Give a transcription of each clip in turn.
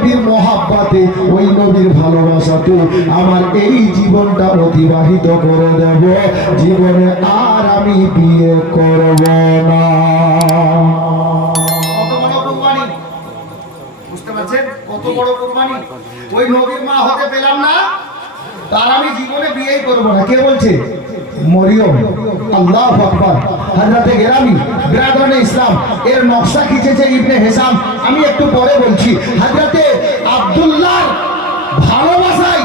নবীর মহাব্বতে, ওই নবীর ভালোবাসাতে আমার এই জীবনটা অতিবাহিত করে দেব। জীবনে আর আমি বিয়ে করব না। কত বড় কুরবানি, বুঝতে পারছেন? কত বড় কুরবানি। ওই নবীর মা হতে পেলাম না, তার আমি জীবনে বিয়েই করব না। কে বলছে? মরিয়ম। আল্লাহু আকবার। হযরতে গেরামি বিরাদরানে ইসলাম এর নকশা খিচেছে ইবনে হিসাম। আমি একটু পরে বলছি। হযরতে আব্দুল্লাহর ভালোবাসায়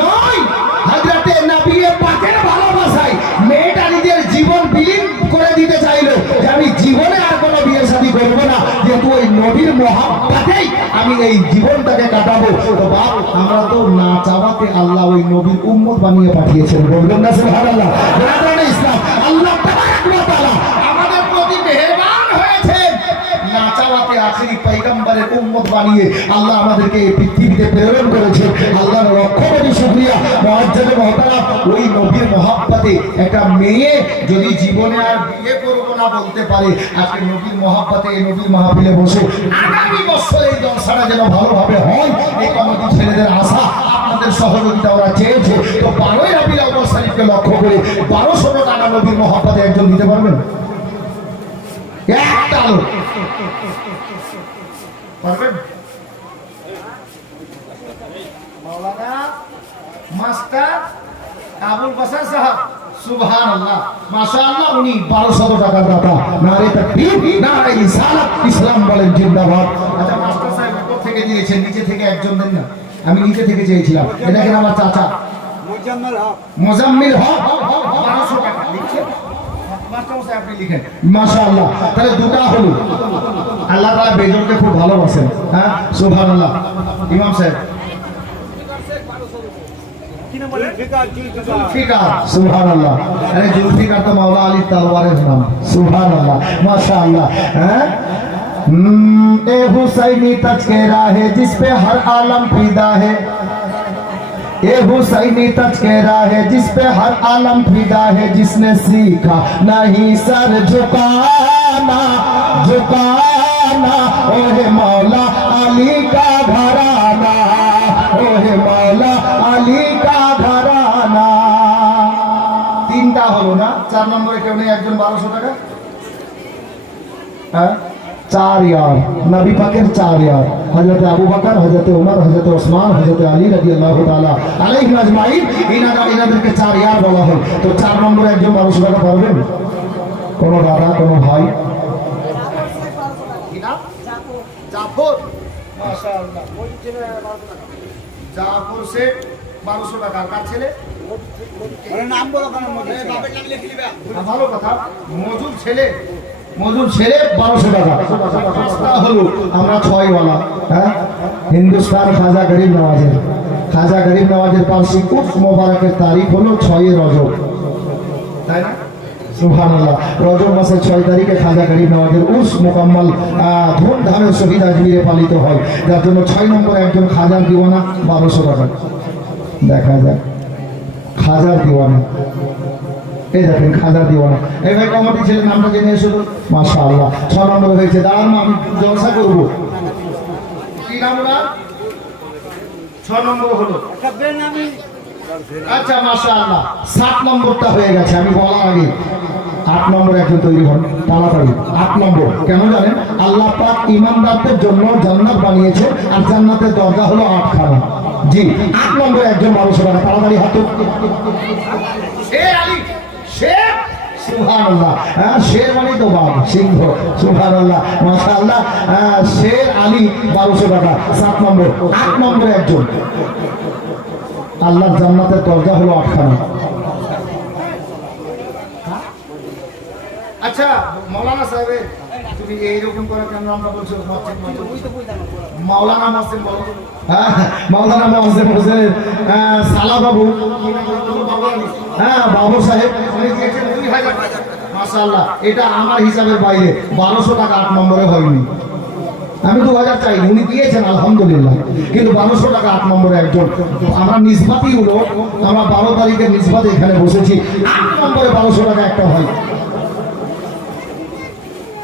নয়, হযরতে নবী পাকের ভালোবাসায় মেয়েটা নিজের জীবন বিলীন করে দিতে চাইলো যে আমি জীবনে আর কোনো বিয়ে শাদী করব না, যেহেতু ওই নবীর মহাব্বতেই আমি এই জীবনটাকে কাটাবো। তো বাপ, আমরা তো না চাওয়াতে আল্লাহ ওই নবীর উম্মত বানিয়ে পাঠিয়েছেন। বলবেন না সুবহানাল্লাহ? বিরাদরানে ইসলাম, আল্লাহ তাবারাক ওয়া তাআলা আমাদের প্রতি মেহেরবান হয়েছেন। না চাওয়াতে আখেরি পয়গম্বরের উম্মত বানিয়ে আল্লাহ আমাদেরকে এই পৃথিবীতে প্রেরণ করেছেন। আল্লাহর লক্ষ কোটি শুকরিয়া। মুআজ্জাজে মুহতারাম, ওই নবীর মহাব্বতে একটা মেয়ে যদি জীবনে আর বিয়ে করব না বলতে পারে, আজকে নবীর মহাব্বতে এই নবীর মাহফিলে বসে আগামী বছর এই জলসাটা যেন ভালোভাবে হয়, এই কমিটি ছেলেদের আশা, আপনাদের সহযোগিতা ওরা চেয়েছে। তো 12ই রবিউল আউয়াল শরীফকে লক্ষ্য করে 1200 টাকা নবীর মহাব্বতে একজন দিতে পারবেন? একটা লোক পারবেন? মাওলানা মাস্টার আবুল বাসার সাহেব, সুবহানাল্লাহ, মাশাআল্লাহ, উনি 1200 টাকার দাতা। নারে তাকবীর, নারে রিসালাত, ইসলাম বলেন জিন্দাবাদ। আচ্ছা, মাস্টার সাহেব উপর থেকে দিয়েছেন, নিচে থেকে একজন দেন না? আমি নিচে থেকে চেয়েছিলাম। এটা কি আমার চাচা মোজাম্মিল হক, 1200 টাকা লিখছেন। মাস্টার সাহেব আপনি লিখেন। মাশাআল্লাহ, তাহলে দুটো হলো। আল্লাহ তাআলা বেজরকে খুব ভালোবাসেন। হ্যাঁ, সুবহানাল্লাহ। ইমাম সাহেব জুলফিকার, সুবহানাল্লাহ। আরে জুলফিকার তো মাওলা আলী তলওয়ারের নাম। সুবহানাল্লাহ, মাশাআল্লাহ। হ্যাঁ, ए हुसैनी तज के राहे जिस पे हर आलम फिदा है, ए हुसैनी तज के राहे जिस पे हर आलम फिदा है, जिसने सीखा नहीं सर झुकाना झुकाना, ओहे मौला अली का घराना, ओहे मौला अली का घराना। তিনটা হলো না? 4 নম্বরে কেউ নেই? একজন 1200 টাকা। হ্যাঁ, 4 यार नबी पाकेर 4 यार, हजरत अबू बकर, हजरत उमर, हजरत उस्मान, हजरत अली রাদিয়াল্লাহু তাআলা আলাইহিম আজমাইন, ইনাদেরকে 4 यार বলা হয়। তো 4 নম্বরে একজন 1200 টাকা পারবেন? কোন দাদা, কোন ভাই? কি নাম? জাফর, মাশাআল্লাহ। ওই ছেলে 1200 টাকা। জাফর সে 1200 টাকা। কার ছেলে? মানে নাম বলো কেন? মজুর বাবার নাম লিখে দিবা। ভালো কথা। মজুর ছেলে, মজুর ছেলে 1200 টাকা। পাঁচটা হলো। আমরা 6 ওয়ালা। হ্যাঁ, হিন্দুস্তান খাজা গরিব নওয়াজের, খাজা গরিব নওয়াজের বার্ষিক উর্স মোবারকের তারিখ হলো 6 রজব, তাই না? সুবহানাল্লাহ। রজব মাসের 6 তারিখে খাজা গরিব নওয়াজের উর্স মোকাম্মল ধুমধামের সহিত আজমিরে পালিত হয়, যার জন্য 6 নম্বরে একজন খাজার দিওয়ানা 1200 টাকা। দেখা যায় খাজার দিওয়ানা, এই দেখেন খাজা দিওয়ানা। এই ভাই কমিটি ছেলের নামটা জেনে এসো তো। মাশাআল্লাহ, 6 নম্বরে হয়েছে। দাঁড়ান, আমি জলসা করবো। কি নাম ওরা? 6 নম্বর হলো। আচ্ছা, মাশাআল্লাহ, 7 নম্বরটা হয়ে গেছে। আমি বলার আগে 8 নম্বর একজন তৈরি হন তাড়াতাড়ি। 8 নম্বর কেন জানেন? আল্লাহ পাক ইমানদারদের জন্য জান্নাত বানিয়েছে, আর জান্নাতের দরজা হলো 8খানা। জি, 8 নম্বরে একজন 1200 টাকা। তাড়াতাড়ি হাত। শের আলী, শের, সুবহানাল্লাহ। শের মানে তো বাঘ, সিংহ। সুবহানাল্লাহ, মাশাআল্লাহ। শের আলী 1200 টাকা। 7 নম্বর। 8 নম্বরে একজন। আল্লাহর জান্নাতের দরজা হলো 8খানা। আচ্ছা, মাওলানা সাহেব, তুমি এইরকম করে কেন নামটা বলছো? মাওলানা মহসিন বলো। হ্যাঁ, মাওলানা মহসিন হোসেন সালা বাবু। হ্যাঁ, বাবু সাহেব উনি দিয়েছেন 2000 টাকা। মাশাআল্লাহ, এটা আমার হিসাবের বাইরে। 1200 টাকা 8 নম্বরে হয়নি। আমি 2000 চাইনি, উনি দিয়েছেন আলহামদুলিল্লাহ, কিন্তু 1200 টাকা 8 নম্বরে একজন। আমরা নিসবাতি হলো, আমরা 12 তারিখের নিসবাতে এখানে বসেছি। 8 নম্বরে 1200 টাকা একটা হয়।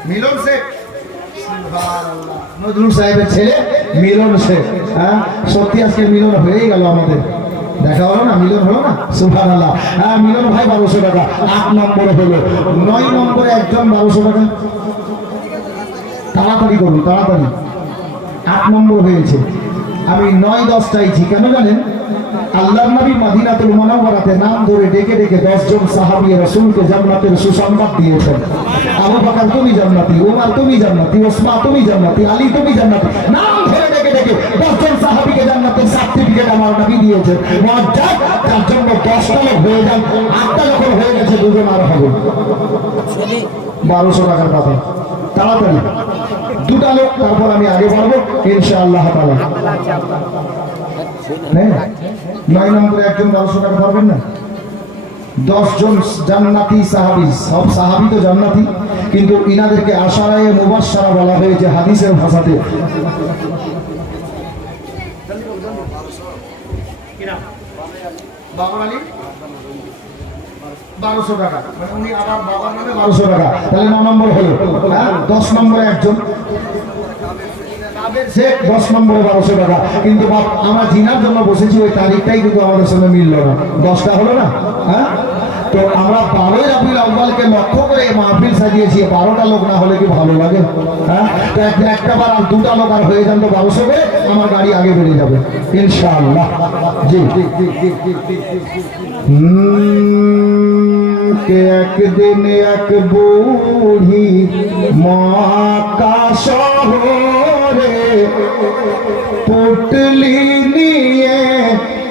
মিলন শেখ, সুবহানাল্লাহ, নজরুল সাহেবের ছেলে মিলন শেখ। হ্যাঁ সত্যি আজকে মিলন হয়েই গেল আমাদের, দেখা হলো না, মিলন হলো না, সুবহানাল্লাহ। হ্যাঁ মিলন ভাই 1200 টাকা 8 নম্বরে হলো। 9 নম্বরে একজন 1200 টাকা, তাড়াতাড়ি করুন তাড়াতাড়ি, 8 নম্বর হয়েছে। আমি 9, 10 চাইছি, কেন জানেন? আল্লাহর নবী মদিনাতুল মুনাওয়ারাতে নাম ধরে ডেকে ডেকে 10 জন সাহাবী রাসূলকে জান্নাতের সুসংবাদ দিয়েছেন। আবু বকর তুমি জান্নাতি, ওমর তুমি জান্নাতি, ওসমান তুমি জান্নাতি, আলী তুমি জান্নাতি, নাম ধরে ডেকে ডেকে 10 জন সাহাবীকে জান্নাতের সার্টিফিকেট আমার নবী দিয়েছেন। মুআজ্জাব তার জন্য 10টা লোক হয়ে যান, 8টা যখন হয়ে গেছে 2 জন আর হবে। 1200 টাকার কথা, তাড়াতাড়ি 2টা লোক, তারপর আমি আগে বাড়বো ইনশাআল্লাহ তাআলা। 9 নম্বরে একজন 1200 টাকা পারবেন না? 10 জন জান্নাতি সাহাবী, সব সাহাবী তো জান্নাতি, কিন্তু ইনাদেরকে আশারায়ে মুবাশশারা বলা হয়েছে হাদিসের ভাষাতে। বাবর আলী 1200 টাকা, মানে উনি আবার বাবার নামে 1200 টাকা, তাহলে 9 নম্বর হলো। 10 নম্বরে একজন শেখ, 10 নম্বরে 1200 টাকা, কিন্তু বাপ আমরা জিনার জন্য বসেছি, ওই তারিখটাই কিন্তু আমাদের সঙ্গে মিললো না, 10টা হলো না। হ্যাঁ তো আমরা 12 রবিউল আউয়ালকে লক্ষ্য করে মাহফিল সাজিয়েছি, 12টা লোক না হলে কি ভালো লাগে? হ্যাঁ তো একটা বার আর 2টা লোক আর হয়ে যান তো 1200 করে আমার গাড়ি আগে বেড়ে যাবে ইনশাআল্লাহ। জি কে একদিন এক বুড়ি মক্কা শহরে পুটলি নিয়ে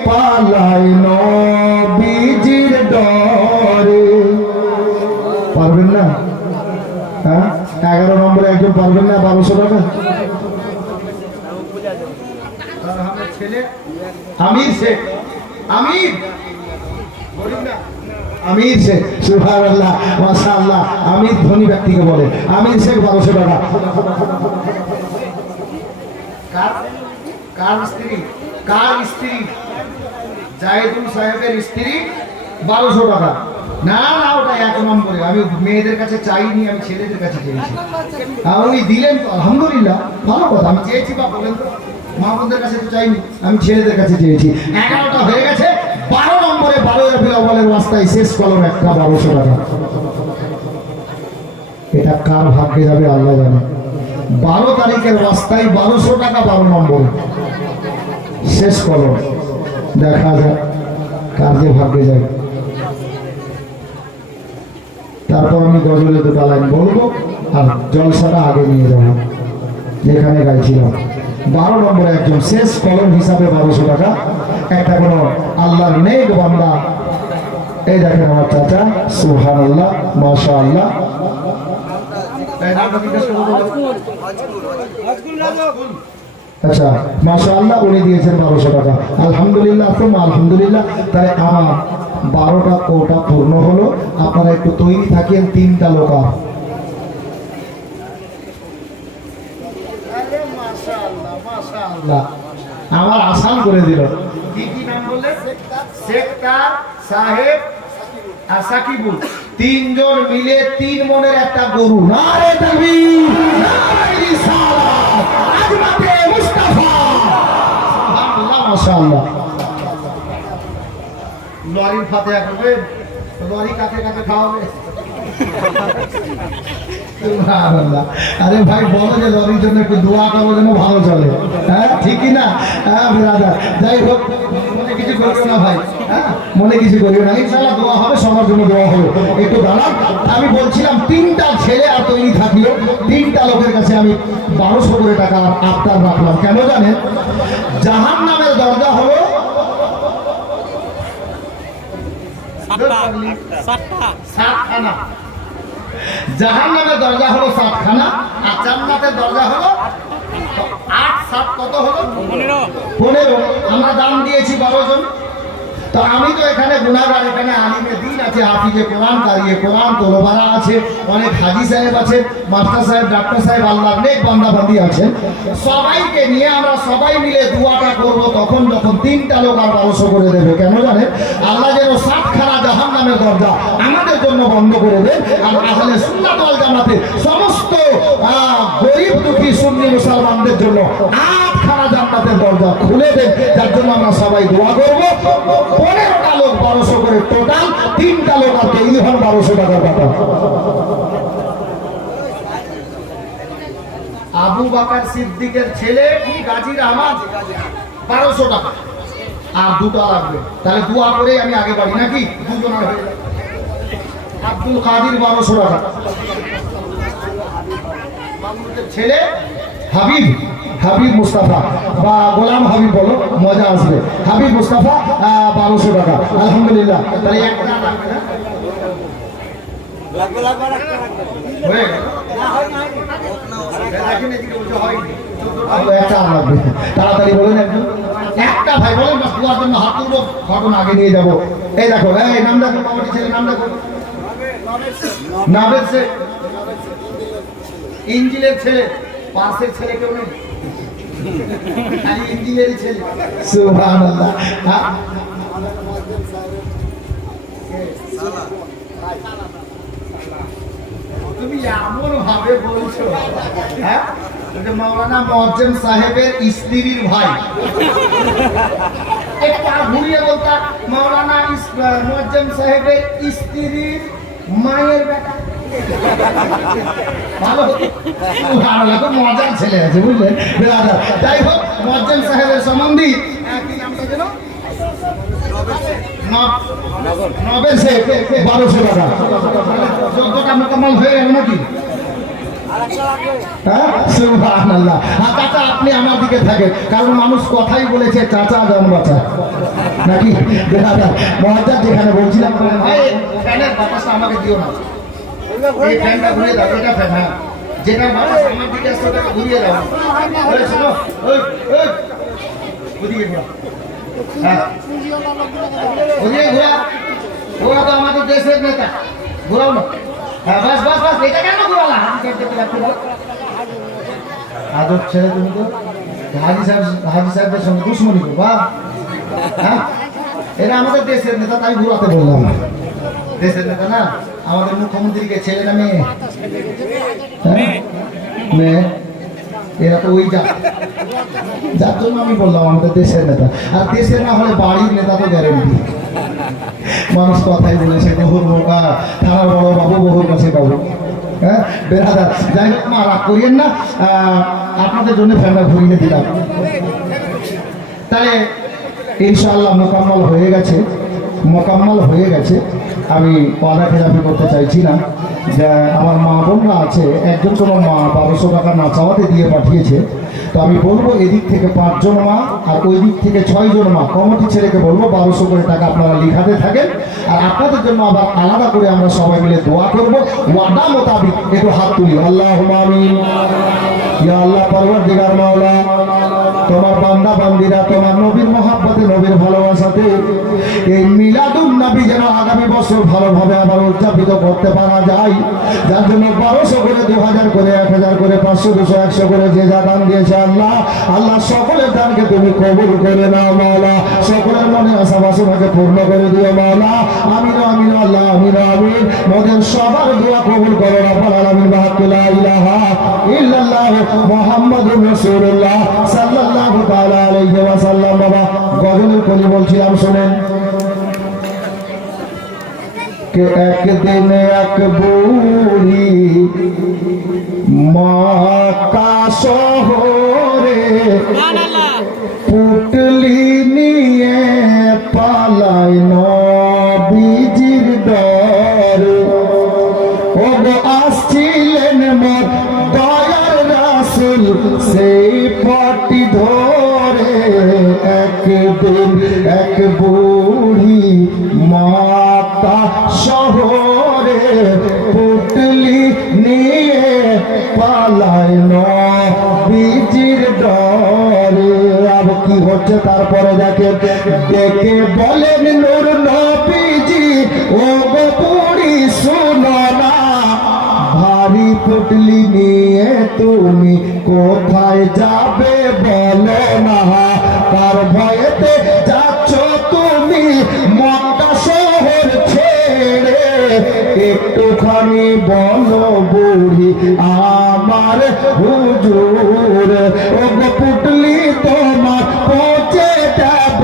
পালাই নবীজির ডরে। পারবেন না? হ্যাঁ 11 নম্বরে একজন পারবেন না 1200 টাকা? ছেলে আমির শেখ, আমির আমির শেখ, সুবহানাল্লাহ মাশাআল্লাহ, আমির ধনী ব্যক্তিকে বলে। আমির শেখ 1200 টাকা। কার স্ত্রী? কার স্ত্রী? জাহিদুল সাহেবের স্ত্রী 1200 টাকা। না না ওটা 1 নম্বরে, আমি মেয়েদের কাছে চাইনি, আমি ছেলেদের কাছে চেয়েছি। উনি দিলেন তো আলহামদুলিল্লাহ, ভালো কথা। আমি চেয়েছি বা বলেন তো, মা বোনদের কাছে তো চাইনি, আমি ছেলেদের কাছে চেয়েছি। 11টা হয়ে গেছে। 12 নম্বরে 12 রবিউল আউয়ালের রাস্তায় শেষ কলম একটা 1200 টাকা। এটা কার ভাগ্যে যাবে আল্লাহ জানে। 12 তারিখের রাস্তায় 1200 টাকা 12 নম্বরে শেষ কলম, দেখা যাক কার যে ভাগ্যে যায়। তারপর আমি গজলে 2টা লাইন বলবো আর জলসাটা আগে নিয়ে যাবো যেখানে গাইছিলাম। 12 নম্বরে একজন শেষ কলম হিসাবে 1200 টাকা। একটা কোনো আল্লাহর নেক বান্দা, এই দেখেন আমার চাচা, সুবহানাল্লাহ মাশাআল্লাহ। আচ্ছা মাশাআল্লাহ, উনি দিয়েছেন 1200 টাকা। আলহামদুলিল্লাহ, আলহামদুলিল্লাহ। তাই আমার 12টা কোটা পূর্ণ হলো। আপনারা একটু তৈরি থাকেন, 3টা লোক আর। আমার আসান করে দিল। কি কি নাম বললে? শেখদার সাহেব আর সাকিবুল, 3 জন মিলে 3 মনের একটা গরু। নারে তাকবীর, নারে রিসালাত, আজমাতে মুস্তাফা, আল্লাহ মাশাআল্লাহ। লরির ফাতিহা করবে, লরি কাকে কাকে খাওয়াবে? আরে ভাই বলো যে লরির জন্য একটু দোয়া করো যেন ভালো চলে। হ্যাঁ ঠিক কি না? হ্যাঁ ব্রাদার, যাই হোক মনে কিছু করিও না ভাই, হ্যাঁ মনে কিছু করিও না, ইনশাআল্লাহ দোয়া হবে, সবার জন্য দোয়া হবে। একটু দাঁড়ান, আমি বলছিলাম 3টা ছেলে আর তৈরি থাকলো। 3টা লোকের কাছে আমি 1200 করে টাকা আফতার রাখলাম। কেন জানেন? জাহান্নামের দরজা হলো 7খানা। জাহান্নামের দরজা হলো 7খানা, আর জান্নাতের দরজা হলো 8 7 কত হলো? 15। আমরা দান দিয়েছি 12 জন। তো আমি তো এখানে গুনাহগার, এখানে আলিমে দ্বীন আছে, হাফিজে কোরআন, কারিয়ে কোরআন, তলবারা আছে, অনেক হাজী সাহেব আছে, মাস্টার সাহেব, ডাক্তার সাহেব, আল্লাহর নেক বান্দা বান্দি আছেন। সবাইকে নিয়ে আমরা সবাই মিলে দুয়াটা করব, তখন যখন 3টা লোক আর 1200 করে দেবে। কেন জানেন? আল্লাহ যেন 7খানা জাহান্নামের দরজা আমাদের জন্য বন্ধ করে দেন। আর আহলে সুন্নাত ওয়াল জামাতের সমস্ত গরিব দুঃখী সুন্নি মুসলমানদের জন্য 8খানা জান্নাতের দরজা খুলে দেন, যার জন্য আমরা সবাই দোয়া করব। 15টা লোক 1200 করে টোটাল, 3টা লোক আর তৈরি হন 1200 টাকার কথা। আবু বকর সিদ্দিকের ছেলে গাজীর আহমদ 1200 টাকা আর 2টা লাগবে, তাহলে দোয়া করে আমি আগে বাড়ি নাকি দুজনের হয়ে যাবে। আব্দুল কাদির 1200 টাকা, মামুনের ছেলে হাবিব হাবিব মুস্তাফা বা গোলাম হাবিব বলো, মজা আসবে। হাবিব মুস্তাফা 1200 টাকা, আলহামদুলিল্লাহ। তাহলে একটা লাগবে না হয়ে গেল। দেখেন এদিকে বলছে হয়নি, 14টা হলো। একটা আর লাগবে, তাড়াতাড়ি বলেন একজন। একটা ভাই বলেন বাস, দুয়ার জন্য হাত তুলবো। ঘটনা আগে নিয়ে যাবো। এই দেখো, এই নাম দেখো, কমিটি ছেলে নাম দেখো। নাবের ছেলে, ইঞ্জিলের ছেলে, পাশের ছেলে কেউ নেই, খালি ইঞ্জিলেরই ছেলে। সুবহানাল্লাহ। হ্যাঁ? তুমি এমন ভাবে বলছো, হ্যাঁ, যে মাওলানা মুয়াজ্জেম সাহেবের স্ত্রীর ভাই। একটা ঘুরিয়ে বলতা মাওলানা মুয়াজ্জেম সাহেবের স্ত্রীর মায়ের বেটা। ভালো হতো। সুবহানাল্লাহ, খুব মজার ছেলে আছে বুঝলেন ব্রাদার। যাই হোক, মুয়াজ্জেম সাহেবের সম্বন্ধী কি নামটা যেন নবের সে 1200 টাকা। 14টা মোকাম্মল হয়ে গেল নাকি? হ্যাঁ, সুবহানাল্লাহ। চাচা আপনি আমার দিকে থাকেন, কারণ মানুষ কথাই বলেছে চাচা জান বাঁচা নাকি ব্রাদার। মহাজার যেখানে বলছিলাম, ভাই, ফ্যানের বাতাসটা আমাকে দিও না। এই ফ্যানটা ঘুরিয়ে দাও, এটা ফ্যান, হ্যাঁ, যেটা বাতাস আমার দিকে আসছে ওটাকে ঘুরিয়ে দাও। ওই শোনো, ওই ওই ঘুরিয়ে ঘোরা, হ্যাঁ, ঘুরিয়ে ঘোরা। ওরা তো আমাদের দেশের নেতা, ঘোরাও না। হ্যাঁ, বাস বাস বাস, এটা কেন ঘোরালা? আদর ছেলে তুমি তো হাজি সাহেবের সঙ্গে দুশ্মনী করবা। হ্যাঁ, এরা আমাদের দেশের নেতা, তাই ঘোরাতে বললাম দেশের নেতা না। আমাদের মুখ্যমন্ত্রীকে ছেলে না মেয়ে? হ্যাঁ? মেয়ে, এরা তো ওই যা, যার জন্য আমি বললাম আমাদের দেশের নেতা। আর দেশের না হলে বাড়ির নেতা তো গ্যারেন্টি। মানুষ কথাই বলেছে বহুর মোকা থানার বড় বাবু, বহুর কাছে বাবু। হ্যাঁ বেরাদার, যাই হোক মা রাগ করিয়েন না, আপনাদের জন্য ফ্যানটা ঘুরিয়ে দিলাম। তাহলে ইনশাআল্লাহ মোকাম্মল হয়ে গেছে, মোকাম্মল হয়ে গেছে। আমি ওয়াদা খেলাপি করতে চাইছি না। যে আমার মা বোনরা আছে, একজন কোনো মা 1200 টাকা না চাওয়াতে দিয়ে পাঠিয়েছে। তো আমি বলবো এদিক থেকে 5 জন মা আর ওই দিক থেকে 6 জন মা, কমিটি ছেলেকে বলবো 1200 করে টাকা আপনারা লিখাতে থাকেন। আর আপনাদের জন্য আবার আলাদা করে আমরা সবাই মিলে দোয়া করবো ওয়াদা মোতাবিক। একটু হাত তুলি, আল্লাহুম্মা আমিন। ইয়া আল্লাহ পরওয়ারদিগার মাওলা, তোমার বান্দা বান্দিরা তোমার নবীর মহাব্বতে, নবীর ভালোবাসাতে এই মিলাদুন নবী যেন আগামী বছর ভালোভাবে আবার উদযাপিত করতে পারা যায়, যার জন্য 1200 করে, 2000 করে, 1000 করে, 500, 200, 100 করে যে যা দান দিয়েছে আল্লাহ, আল্লাহ সকলের দানকে তুমি কবুল করে নাও মাওলা। সকলের মনে আশা বাসনাকে পূর্ণ করে দিও মাওলা। আমিন আমিন আল্লাহ, আমিন আমিন। মোদের সবার দোয়া কবুল করো রাব্বুল আলামিন। লা ইলাহা ইল্লাল্লাহ মুহাম্মাদুর রাসূলুল্লাহ সাল্লাল্লাহু তাআলা আলাইহি ওয়াসাল্লাম। বাবা গজলের কলি বলছিলাম, শোনেন। কে একদিন এক বুড়ি মক্কা শহরে পুটলি নিয়ে পালায় নবীজির দরে। ও গো আসছিলেন মোর দয়ার রাসূল সেই পটি ধরে। একদিন এক বুড়ি মক্কা শহরে পুটলি নিয়ে পালায় নবীজির ডরে। আর কি হচ্ছে তারপরে দেখেন, দেখে বলেন নূর নবীজি, ও গো বুড়ি শোনো না, ভারী পুটলি নিয়ে তুমি কোথায় যাবে বলো না। কার ভয়েতে যাচ্ছ তুমি মক্কা শহর ছেড়ে, একটুখানি বলো বুড়ি আমার আমার হুজুর ও গো পুটলি তোমার পৌঁছে যাব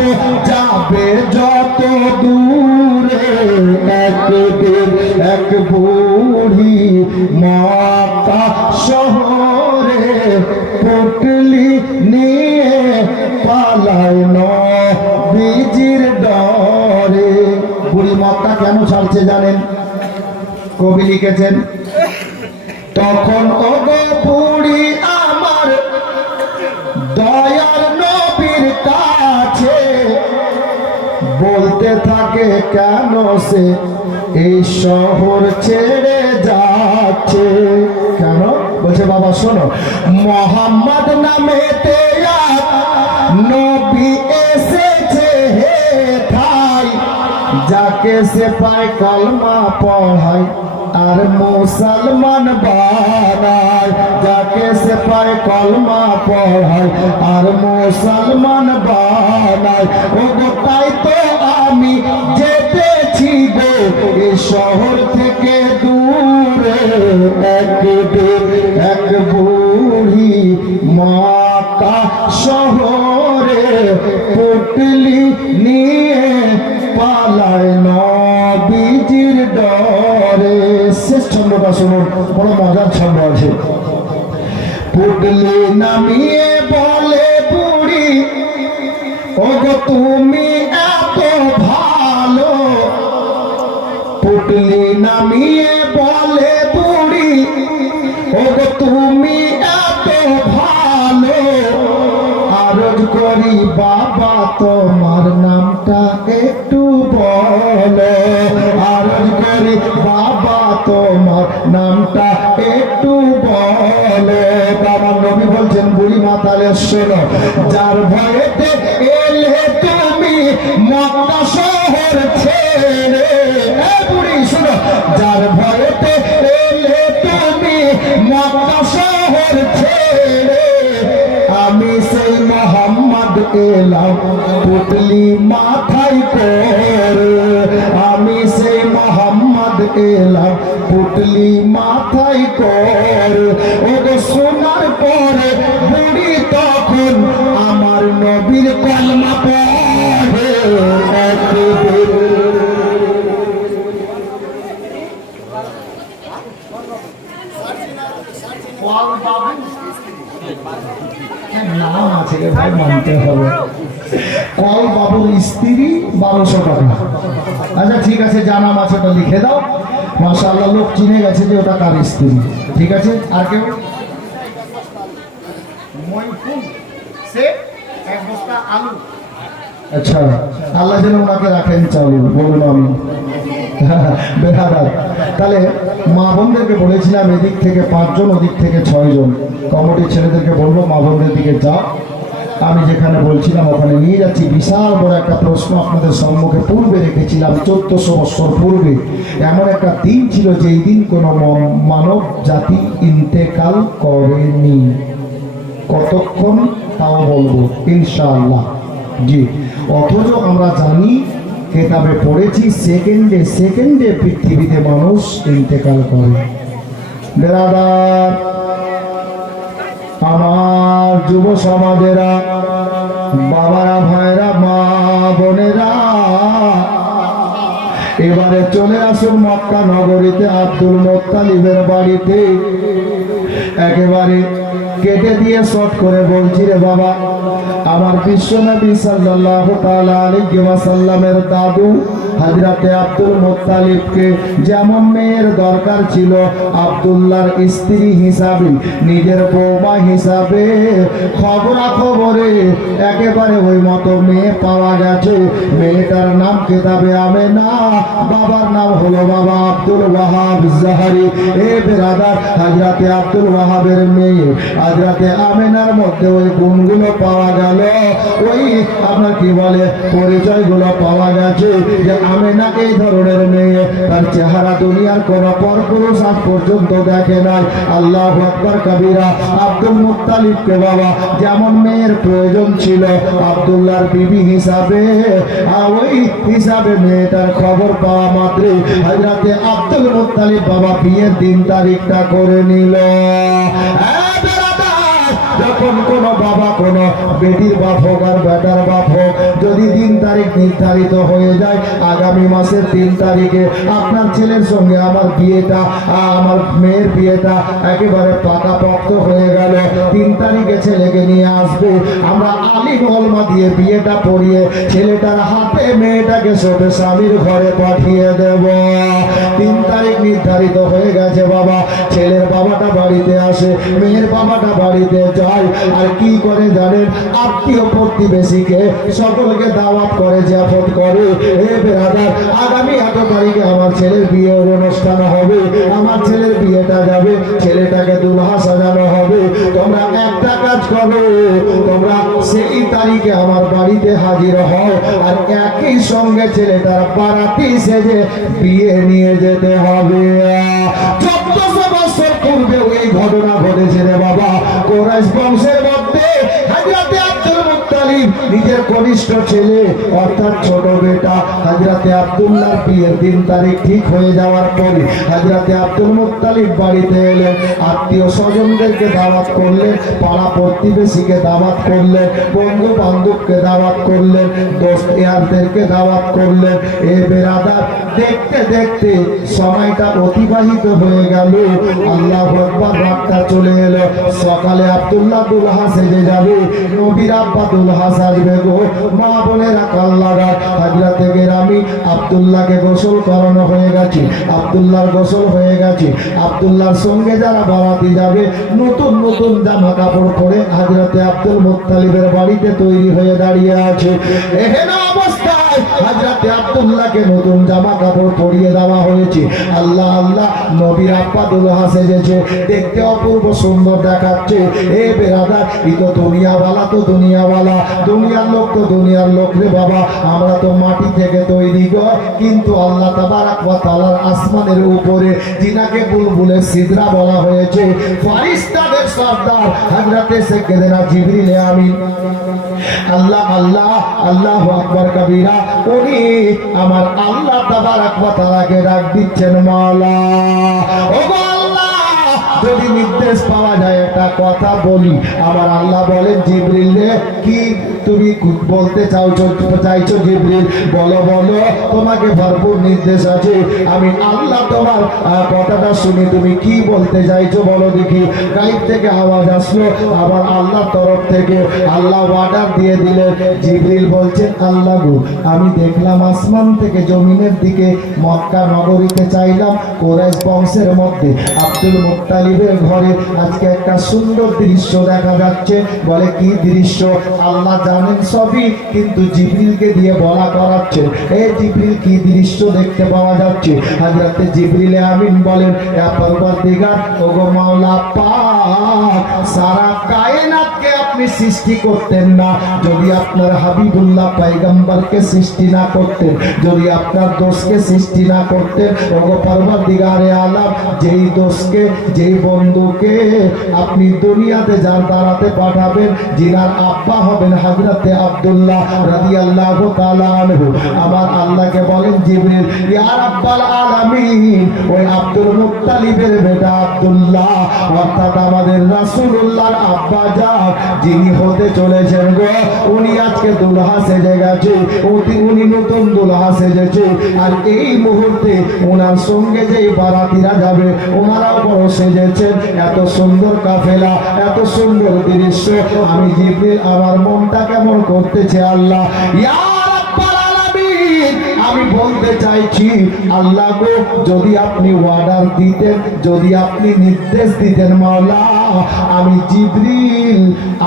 যাবে যত দূরে একদিন এক বুড়ি মক্কা শহরে পুটলি নিয়ে পালায় নবীজির ডরে। বুড়ি মক্কা কেন ছাড়ছে জানেন? কবি লিখেছেন, তখন ওগো বুড়ি আমার দয়ার নবীর কাছে বলতে থাকে কেন সে এই শহর ছেড়ে যাচ্ছে। কেন বলছে, বাবা শোনো, মোহাম্মদ নামেতে এক নবী এসেছে হে ঠাই, যাকে সে পায় কলমা পড়ায় আর মুসলমান বানায়, যাকে সে পায় কলমা পড়ায় আর মুসলমান বানায়। ও গোটাই তো আমি যেতেছি গো এই শহর থেকে দূরে একদিন এক বুড়ি মক্কা শহরে পুটলি নিয়ে পালায় নবীজির ডরে। শেষ ছন্দটা শুনুন, বড় মজার ছন্দ আছে। পুটলি নামিয়ে বলে বুড়ি ওগো তুমি এত ভালো, পুটলি নামিয়ে বলে বুড়ি ওগো তুমি এত ভালো, আরজ করি বাবা তোমার নামটা একটু বলো, আরজ করি বাবা তোমার নামটা একটু বলো। বাবা নবী বলছেন, বুড়ি মাতালে শোনো, যার ভয়েতে এলে তুমি মক্কা শহর ছেড়ে, বুড়ি শোনো, যার ভয়েতে এলে তুমি মক্কা শহর ছেড়ে, আমি সেই মোহাম্মদ এলাম পুটলি মাথায় করে, আমি সেই মোহাম্মদ এলাম পুটলি মাথায় করে। ওগো শোনার পরে বুড়ি তখন আমার নবীর কলমা পড়ে একদিন। নাম আছে রে ভাই, মানতে হবে। কল বাবুর স্ত্রী 1200 টাকা। আচ্ছা ঠিক আছে, যা নাম আছে ওটা লিখে দাও। মাশাআল্লাহ, লোক চিনে গেছে যে ওটা কার স্ত্রী। ঠিক আছে, আর কেউ? আচ্ছা, আল্লাহ যেন ওনাকে রাখেন চালু, বলুন আমি। বেহাদার। তাহলে মা বোনদেরকে বলেছিলাম এদিক থেকে 5 জন, ওদিক থেকে 6 জন। কমিটির ছেলেদেরকে বলবো মা বোনদের দিকে যাও, আমি যেখানে বলছিলাম ওখানে নিয়ে যাচ্ছি। বিশাল বড় একটা প্রশ্ন আপনাদের সম্মুখে পূর্বে রেখেছিলাম, 1400 বছর পূর্বে এমন একটা দিন ছিল যেই দিন কোনো মানব জাতি ইন্তেকাল করেনি। কতক্ষণ তাও বলবো ইনশাআল্লাহ। জি, অথচ আমরা জানি, কেতাবে পড়েছি, সেকেন্ডে সেকেন্ডে পৃথিবীতে মানুষ ইন্তেকাল করে। বেরাদার, আমার যুব সমাজেরা, বাবারা, ভাইরা, মা বোনেরা, এবারে চলে আসুন মক্কা নগরীতে আব্দুল মুত্তালিবের বাড়িতে। একেবারে কেটে দিয়ে শর্ট করে বলছি রে বাবা, আমার বিশ্বনবী সাল্লাল্লাহু তাআলা আলাইহি ওয়াসাল্লামের দাদু হযরতে আব্দুল মুত্তালিবকে যেমন মেয়ের দরকার ছিল, আব্দুল্লাহর স্ত্রী হিসাবে, নিজের বৌমা হিসাবে, খবরাখবরে একেবারে ওই মতো মেয়ে পাওয়া গেছে। মেয়েটার নাম কেতাবে আমেনা, বাবার নাম হলো বাবা আব্দুল ওয়াহাব জাহরি। এ বেরাদার, হযরতে আব্দুল ওয়াহাবের মেয়ে হযরতে আমেনার মধ্যে ওই গুণগুলো পাওয়া গেল। ওই আপনার কি বলে পরিচয়গুলো পাওয়া গেছে যে আমেনা এই ধরনের মেয়ে, তার চেহারা দুনিয়ার কোন পরপুরুষ আজ পর্যন্ত দেখে নাই। আল্লাহু আকবার কবিরা। আব্দুল মুত্তালিবকে বাবা যেমন মেয়ের প্রয়োজন ছিল আব্দুল্লাহর বিবি হিসাবে, ওই হিসাবে মেয়েটার খবর পাওয়া মাত্র হযরতে আব্দুল মুত্তালিব বাবা বিয়ের দিন তারিখটা করে নিল। যখন কোন বাবা কোন বেটির বাপ হোক আর বেটার বাপ হোক, যদি দিন তারিখ নির্ধারিত হয়ে যায় আগামী মাসের 3 তারিখে আপনার ছেলের সঙ্গে আমার বিয়েটা, আমার মেয়ের বিয়েটা একেবারে পাকাপোক্ত হয়ে গেল, 3 তারিখে ছেলেকে নিয়ে আসবে, আমরা আলিম ওলমা দিয়ে বিয়েটা পড়িয়ে ছেলেটার হাতে মেয়েটাকে সোপে স্বামীর ঘরে পাঠিয়ে দেব। 3 তারিখ নির্ধারিত হয়ে গেছে বাবা। ছেলের বাবাটা বাড়িতে আসে, মেয়ের বাবাটা বাড়িতে যায়। আর কি করে জানেন? আত্মীয় প্রতিবেশীকে সকলকে দাওয়াত করে, জিয়াফত করে। এ বেরাদার, আগামী 8 তারিখে আমার ছেলের বিয়ের অনুষ্ঠান হবে, আমার ছেলের বিয়েটা যাবে, ছেলেটাকে দুলহা সাজানো হবে। তোমরা একটা কাজ করো, তোমরা সেই তারিখে আমার বাড়িতে হাজির হও, আর একই সঙ্গে ছেলেটার বারাতি সেজে বিয়ে নিয়ে যেতে হবে। 1400 বছর পূর্বে এই ঘটনা ঘটেছে রে বাবা। কুরাইশ বংশের মধ্যে হযরতে আব্দুল মুত্তালিব নিজের কনিষ্ঠ ছেলে অর্থাৎ ছোট বেটা হযরতে আব্দুল্লাহর বিয়ের দিন তারিখ ঠিক হয়ে যাওয়ার পরে হযরতে আব্দুল মুত্তালিব বাড়িতে এলেন, আত্মীয় স্বজনদেরকে দাওয়াত করলেন, পাড়া প্রতিবেশীকে দাওয়াত করলেন, বন্ধু বান্ধবকে দাওয়াত করলেন, দোস্ত ইয়ারদেরকে দাওয়াত করলেন। এ বেরাদার, দেখতে দেখতে সময়টা অতিবাহিত হয়ে গেল। আল্লাহু আকবার, রাতটা চলে এলো। সকালে আব্দুল্লাহ দুলহা সেজে যাবে, নবীর আব্বা দুলহা সাজবে গো। মা বোনেরা কাল লাগা হযরতে গেরামি আব্দুল্লাহকে গোসল করানো হয়ে গেছে, আব্দুল্লাহর গোসল হয়ে গেছে। আব্দুল্লাহর সঙ্গে যারা বারাতি যাবে নতুন নতুন জামা কাপড় পরে হযরতে আব্দুল মুত্তালিবের বাড়িতে তৈরি হয়ে দাঁড়িয়ে আছে। এহেন অবস্থায় হযরতে আব্দুল্লাহকে নতুন জামা কাপড় পরিয়ে দেওয়া হয়েছে। আল্লাহ আল্লাহ, নবীর আব্বা দুলহা সেজেছে, দেখতে অপূর্ব সুন্দর দেখাচ্ছে। এ বেরাদার, ই তো দুনিয়াওয়ালা, তো দুনিয়াওয়ালা, দুনিয়ার লোক তো দুনিয়ার লোক রে বাবা। আমরা তো মাটি থেকে তৈরি গো, কিন্তু আল্লাহ তাবারাক ওয়া তাআলার আসমানের উপরে যিনাকে বুলবুলের সিদরা বলা হয়েছে, ফেরেশতাদের সর্দার হযরতে সাইয়েদনা জিবরিল আমিন, আল্লাহ আল্লাহ আল্লাহু আকবার কবীরা, উনি আমার আল্লাহ তাবারাক ওয়া তাআলাকে ডাক দিচ্ছেন, মাওলা ও গো আল্লাহ, যদি নির্দেশ পাওয়া যায় একটা কথা বলি। আমার আল্লাহ বলেন, জিবরিল রে, কি তুমি বলতে চাইছো জিবরিল? বলো বলো, তোমাকে ভরপুর নির্দেশ আছে। আমি আল্লাহ তোমার কথাটা শুনি, তুমি কি বলতে চাইছো বলো দেখি। গায়েব থেকে আওয়াজ আসলো, আবার আল্লাহর তরফ থেকে আল্লাহ অর্ডার দিয়ে দিলেন। জিবরিল বলছেন, আল্লাহ গো, আমি দেখলাম আসমান থেকে জমিনের দিকে মক্কা নগরীতে চাইলাম, কুরাইশ বংশের মধ্যে আব্দুল মুত্তালিবের ঘরে আজকে একটা সুন্দর দৃশ্য দেখা যাচ্ছে। বলে কি দৃশ্য? আল্লাহ জানেন সবই, কিন্তু জিবরিলকে দিয়ে বলা করাচ্ছেন। এই জিবরিল, কি দৃশ্য দেখতে পাওয়া যাচ্ছে? হযরতে জিবরিল আমিন বলেন, ইয়া পরবর্তীগার, ওগো মাওলা পাক, সারা কায়নাতকে আপনি সৃষ্টি করতেন না যদি আপনার হাবিবুল্লাহ পয়গম্বরকে সৃষ্টি না করতেন, যদি আপনার দোষকে সৃষ্টি না করতেন। ওগো পরবর্তীগারে আলম, যেই দোষকে, যেই বন্ধুকে আপনি দুনিয়াতে যার দ্বারাতে পাঠাবেন, যিনার আব্বা হবেন হযরতে আব্দুল্লাহ রাদিয়াল্লাহু তাআলা আনহু, আমার আল্লাহকে বলেন, জিবরিল, ইয়া রাব্বাল আলামিন, ওই আব্দুল মুত্তালিবের বেটা আব্দুল্লাহ অর্থাৎ আমাদের রাসূলুল্লাহর আব্বা জান, যিনি হতে চলেছেন গো, উনি আজকে দুলহা সেজে গেছে, উনি নতুন দুলহা সেজেছে। আর এই মুহূর্তে ওনার সঙ্গে যেই বারাতিরা যাবে ওনারাও বড় সেজেছেন। এত সুন্দর কাফেলা, এত সুন্দর দৃশ্য, আমি জিবরিল, আমার মনটা কেমন করতেছে আল্লাহ। ইয়া রাব্বাল আলামিন, আমি বলতে চাইছি আল্লাহ গো, যদি আপনি অর্ডার দিতেন, যদি আপনি নির্দেশ দিতেন মাওলা, আমি জিবরিল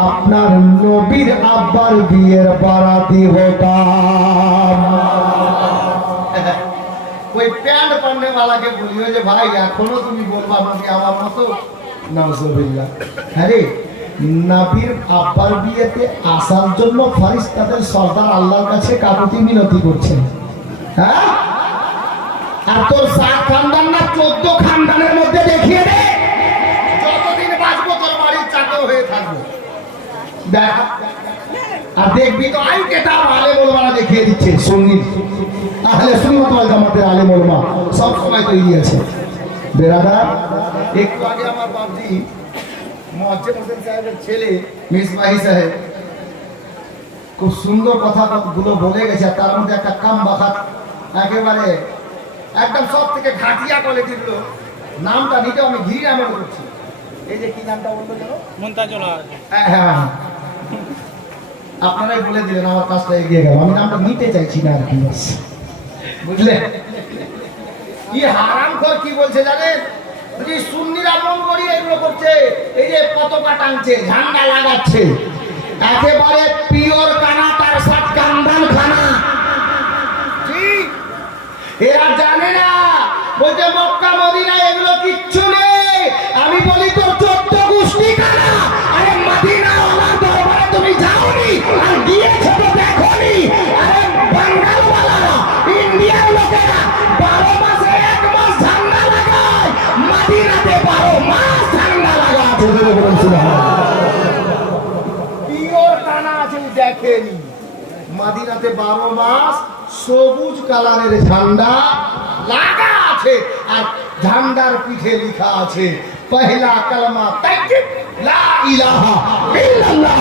আপনার নবীর আব্বার বিয়ের বারাতি হতাম। ওই প্যান্ট পরনে वाला কে বলিও যে ভাই, এখনো তুমি বলবা নবী আমার মতো, নাউজুবিল্লাহ। হ্যাঁ রে, নবীর আব্বার বিয়েতে আসার জন্য ফেরেশতাদের সর্দার আল্লাহর কাছে কাকুতি মিনতি করছেন। হ্যাঁ, আর তোর 7 খানদান না 14 খানদানের মধ্যে দেখিয়ে দে, যতদিন বাঁচবো তোর বাড়ির চাকর হয়ে থাকবো। দেখ আর দেখবি তো আই কেটা আলেম ওলামারা দেখিয়ে দিচ্ছে। সঙ্গীত আহলে সুন্নাত ওয়াল জামাতের আলেম ওলামা সব সময় তৈরি আছে। বেরাদার, একটু আগে আমার বাবজি মোয়াজ্জেম হোসেন সাহেবের ছেলে মিসবাহি সাহেব খুব সুন্দর কথাগুলো বলে গেছে, আর তার মধ্যে একটা কাম বাখাত একেবারে একদম সব থেকে ঘাটিয়া কোয়ালিটির লোক। নামটা নিতেও আমি ঘিরে মনে করছি। এই যে কি নামটা বললো যেন, হ্যাঁ হ্যাঁ, আপনারাই বলে দিলেন, আমার কাজটা এগিয়ে গেল। আমি নামটা নিতে চাইছি না আর কি, বুঝলে? কি হারামখোর কি বলছে জানেন? বলছি সুন্নিরা মন করি এগুলো করছে, এই যে পতাকা টাঙছে, ঝান্ডা লাগাচ্ছে, একেবারে পিওর কানা, তার সাথে কান্দান খানা। ঠিক এরা জানে না। বলছে মক্কা মদিনা এগুলো কিচ্ছু নেই। আমি বলি তোর 14 গোষ্ঠী কানা। আরে মদিনা ওয়ালার দরবারে তুমি যাওনি আর গিয়েছো তো দেখোনি। আরে বাঙ্গালওয়ালারা, ইন্ডিয়ার লোকেরা 12 মাসে 1 মাস ঝান্ডা লাগায়, মদিনাতে 12 মাস ঝান্ডা লাগায়। পিওর কানা আছে দেখেনি। মদিনাতে 12 মাস সবুজ কালারের ঝান্ডা লাগা আছে, আর ঝান্ডার পিঠে লেখা আছে পহেলা কলমা তাকবীর লা ইলাহা ইল্লাল্লাহ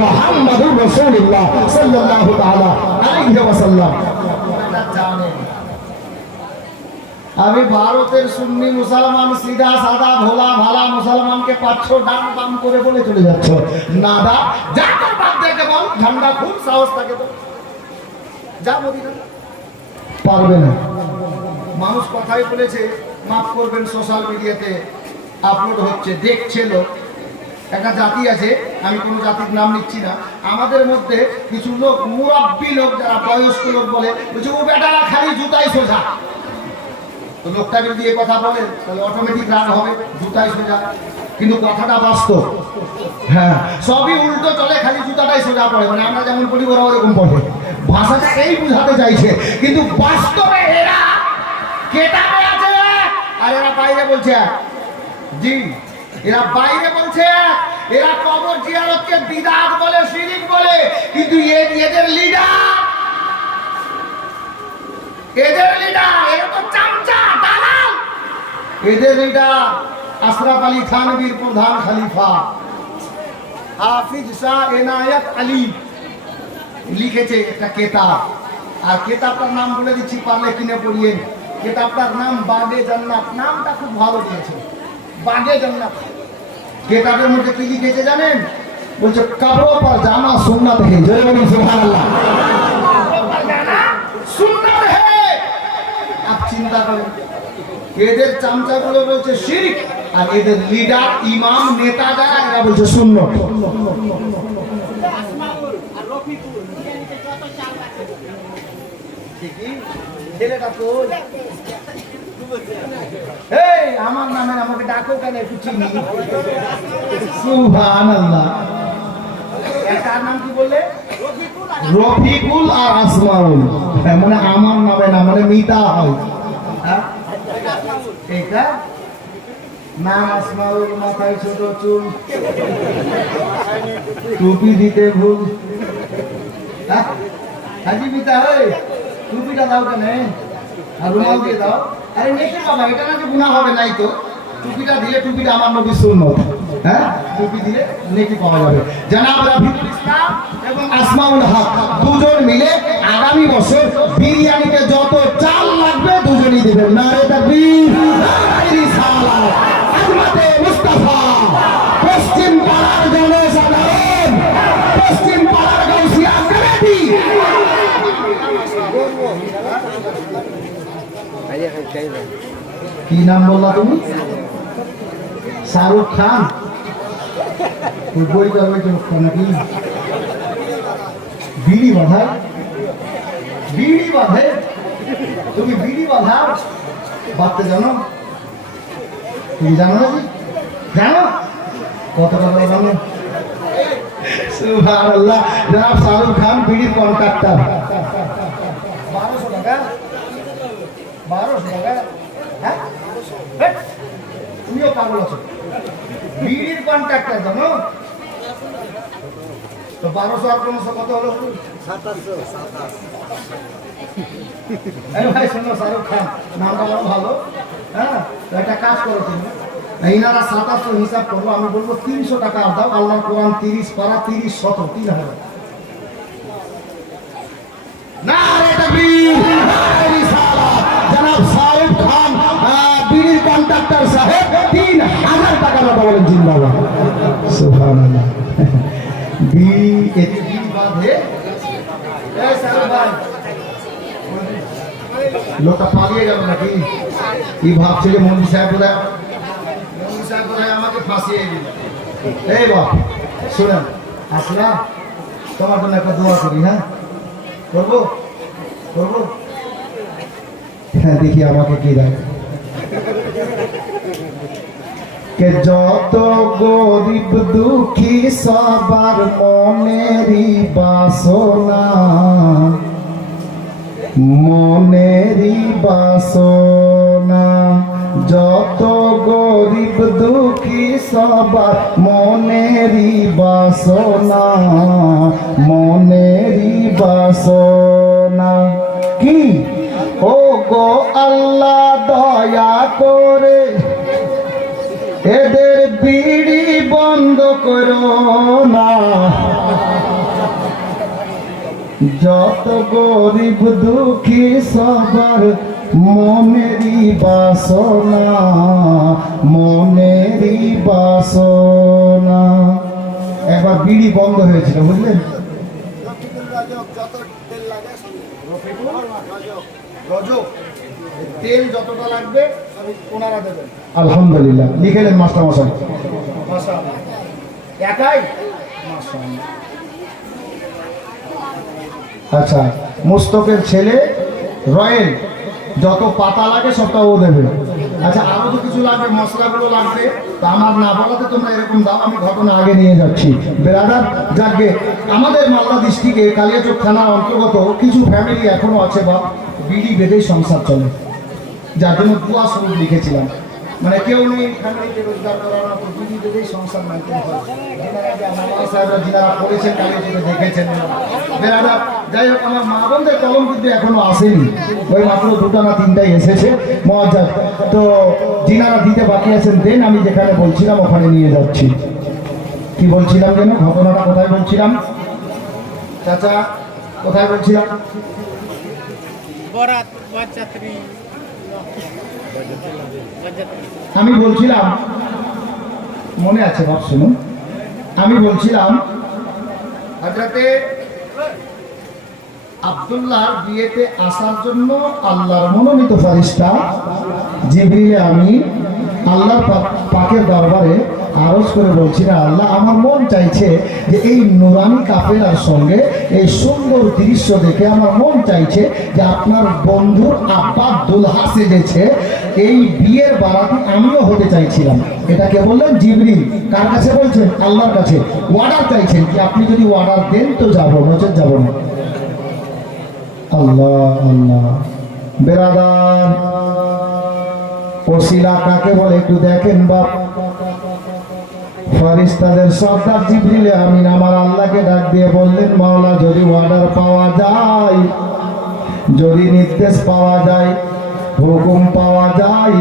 মুহাম্মাদুর রাসূলুল্লাহ সাল্লাল্লাহু তাআলা আলাইহি ওয়াসাল্লাম। এটা জানেন। আমি ভারতের সুন্নি মুসলমান সিধা সাদা ভোলা ভালা মুসলমানকে পাচ্ছ ডান বাম করে বলে চলে যাচ্ছ। নাদা যা তোর বাপ দেখে বল, ঝান্ডা খুব সাহস থাকে তো যা মদিনা। পারবে না। মানুষ কথাই বলেছে, মাফ করবেন, সোশ্যাল মিডিয়াতে আপলোড হচ্ছে, দেখছে লোক। একটা জাতি আছে, আমি কোনো জাতির নাম নিচ্ছি না, আমাদের মধ্যে কিছু লোক মুরাব্বি লোক, যারা বয়স্ক লোক বলে, বলছে ও বেটারা খালি জুতাই সোজা। তো লোকটাকে যদি এই কথা বলে তাহলে অটোমেটিক রাগ হবে, জুতাই সোজা। কিন্তু কথাটা বাস্তব। হ্যাঁ, সবই উল্টো চলে, খালি জুতাটাই সোজা পড়ে। মানে আমরা যেমন পড়ি ওরা ওরকম পড়ে। ভাষাটা এই বুঝাতে চাইছে, কিন্তু বাস্তবে এরা কেটাবে আছে আর এরা বাইরে বলছে এক। জি, এরা বাইরে বলছে এক। এরা কবর জিয়ারতকে বিদআত বলে, শিরিক বলে, কিন্তু এদের লিডার, এরা তো চামচা দালাল। এদের লিডার আশরাফ আলী থানভীর প্রধান খলিফা হাফিজ শাহ এনায়েত আলী লিখেছে একটা কেতাব, আর কেতাবটার নাম বলে দিচ্ছি, পারলে কিনে পড়িয়েন। কেতাবটার নাম বাগে জান্নাত। নামটা খুব ভালো দিয়েছে, বাগে জান্নাত। কেতাবের মধ্যে কি লিখেছে জানেন? বলছে কবর পর জানা সুন্নাত হে। জয় বলুন সুবহানাল্লাহ। সুন্নাত হে। আপ চিন্তা করেন, এদের চামচাগুলো বলছে শিরক, আর এদের লিডার, ইমাম, নেতা যারা, এরা বলছে সুন্নাত। ছেলেটা কই? এই আমার নামে আমাকে ডাকো কেন? একটু চিনি। সুবহানাল্লাহ। তার নাম কি বললে? রফিকুল আর আসমাউল। হ্যাঁ, মানে আমার নামে না, মানে মিতা হয়। হ্যাঁ? এটা নাম আসমাউল, মাথায় ছোট চুল, টুপি দিতে ভুল। হ্যাঁ? হাজি পিতা, ওই টুপিটা দাও কেন? আর রুমাল দিয়ে দাও। আরে নেকি বাবা, এটা না যে গুনাহ হবে, নাই তো। টুপিটা দিলে, টুপিটা আমার নবীর সুন্নাত। হ্যাঁ, টুপি দিলে নেকি পাওয়া যাবে। জনাব রফিকুল ইসলাম এবং আসমাউল হক দুজন মিলে আগামী বছর বিরিয়ানিতে যত চাল লাগবে দুজনই দেবেন। নারে তাকবীর, নারে রিসালাত, আজমতে মুস্তাফা। পশ্চিম পাড়ার জনসাধারণ, পশ্চিম পাড়ার গাউসিয়া কমিটি। কি নাম বললা তুমি? শাহরুখ খান? তুই বই যাবে নাকি? বিড়ি বাঁধায়? বিড়ি বাঁধে? তুমি বিড়ি বাঁধাও? বাঁধতে জানো? তুমি জানো না? জানো কত টাকা জানো? সুবহানাল্লাহ। জনাব শাহরুখ খান বিড়ির কন্ট্রাক্টর। 1200 টাকা 1200 টাকা হ্যাঁ হেট, তুমিও পাগল আছো বিড়ির কন্ট্রাক্টর জানো তো 1200 আর 1500 কত হলো 2700 এই ভাই শোনো শাহরুখ খান নামটা বড় ভালো হ্যাঁ তো একটা কাজ করো তুমি এইনারা 2700 হিসাব করবো আমি বলবো 300 টাকা আর দাও আল্লাহর কোরআন 30 পারা 30 শত 3000 নারে তাকবীর, নারে রিসালাত। জনাব শাহরুখ খান বিড়ির কন্ট্রাক্টর সাহেব 3000 টাকা দাও বলেন জিন্দাবাদ। সুবহানাল্লাহ। বিড়ি এতে দিন বাঁধে এই শাহরুখ ভাই লোকটা পালিয়ে গেল নাকি? কি ভাবছে যে মন্দির সাহেব বোধহয় আমাকে ফাঁসিয়ে দিল এই বাপ শুনেন আসলা তোমার জন্য একটা দোয়া করি হ্যাঁ করবো করবো হ্যাঁ দেখি আমাকে কি দেয়। কে যত গরিব দুঃখী সবার মনেরই বাসনা, মনেরই বাসনা, যত গরিব দুঃখী সবার মনেরই বাসনা, মনেরই বাসনা। কি ও গো আল্লাহ দয়া করে এদের বিড়ি বন্ধ করো না, যত গরিব দুঃখী সবার মনেরই বাসনা, মনেরই বাসনা। একবার বিড়ি বন্ধ হয়েছিল বুঝলেন। রজব তেল যতটা লাগবে ওনারা দেবেন আলহামদুলিল্লাহ লিখেলেন মাস্টার মশাই। মাশাআল্লাহ একাই মাশাআল্লাহ আচ্ছা মুস্তকের ছেলে রয়েল যত পাতা লাগে সবটা ও দেবে। আচ্ছা আরো তো কিছু লাগবে মশলাগুলো লাগবে তা আমার না বলাতে তোমরা এরকম দাও, আমি ঘটনা আগে নিয়ে যাচ্ছি। বেরাদার যাকে আমাদের মালদা ডিস্ট্রিক্টে কালিয়াচক থানার অন্তর্গত কিছু ফ্যামিলি এখনো আছে বা বিড়ি বেঁধেই সংসার চলে, যার জন্য দুয়া স্বরূপ লিখেছিলাম। মানে কেউ নেই ফ্যামিলিকে রোজগার করার মতো বিড়ি বেঁধেই সংসার মেনটেন হয়। সাহেবরা যিনারা পড়েছেন কালিয়াচকে দেখেছেন বেরাদার। যাই হোক আমার মা বোনদের কলম কিন্তু এখনো আসেনি, ওই মাত্র 2টা না 3টাই এসেছে মহাজাত। তো যিনারা দিতে বাকি আছেন দেন, আমি যেখানে বলছিলাম ওখানে নিয়ে যাচ্ছি। কি বলছিলাম যেন, ঘটনাটা কোথায় বলছিলাম চাচা, কোথায় বলছিলাম? আমি বলছিলাম মনে আছে বাপ শুনুন, আমি বলছিলাম হযরতে আব্দুল্লাহর বিয়েতে আসার জন্য আল্লাহর মনোনীত ফেরেশতা জিবরিল আমিন আল্লাহর পাকের দরবারে আরজ করে বলছিলেন, আল্লাহ আমার মন চাইছে যে এই নুরানি কাফেলার সঙ্গে এই সুন্দর দৃশ্য দেখে আমার মন চাইছে যে আপনার বন্ধুর আব্বা দুলহা সেজেছে, এই বিয়ের বারাতি আমিও হতে চাইছিলাম। এটা কে বললেন? জিবরিল। কার কাছে বলছেন? আল্লাহর কাছে। অর্ডার চাইছেন কি আপনি যদি অর্ডার দেন তো যাবো, নচেত যাবো না। আল্লাহ আল্লাহ। বেরাদার ওসিলা কাকে বলে একটু দেখেন বাপ। ফেরেশতাদের সর্দার জিবরিল আমিন আমার আল্লাহকে ডাক দিয়ে বললেন, মাওলা যদি অর্ডার পাওয়া যায়, যদি নির্দেশ পাওয়া যায়, হুকুম পাওয়া যায়,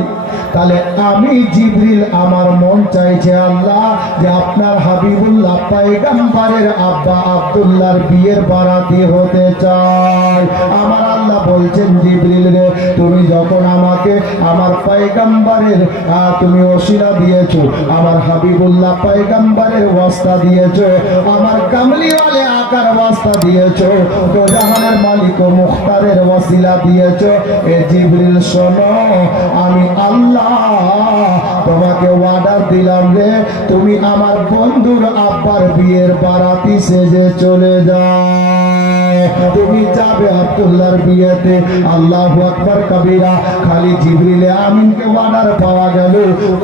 তাহলে আমি জিবরিল আমার মন চাইছে আল্লাহ যে আপনার হাবিবুল্লাহ পয়গম্বরের আব্বা আব্দুল্লাহর বিয়ের বারাতি হতে চাই। আমার আল্লাহ বলছেন, জিবরিল রে তুমি যখন আমাকে আমার পয়গম্বরের তুমি ওসিলা দিয়েছো, আমার হাবিবুল্লাহ পয়গম্বরের ওয়াস্তা দিয়েছো, আমার কামলিওয়ালে আকার ওয়াস্তা দিয়েছো, তো জাহানের মালিক ও মুখতারের ওসিলা দিয়েছো, এ জিবরিল শোনো আমি আল্লাহ তোমাকে অর্ডার দিলাম রে তুমি আমার বন্ধুর আব্বার বিয়ের বারাতি সেজে চলে যাও, তুমি যাবে আব্দুল্লাহর বিয়েতে। আল্লাহু আকবার কবিরা। খালি জিবরিল আমিনকে অর্ডার পাওয়া গেল,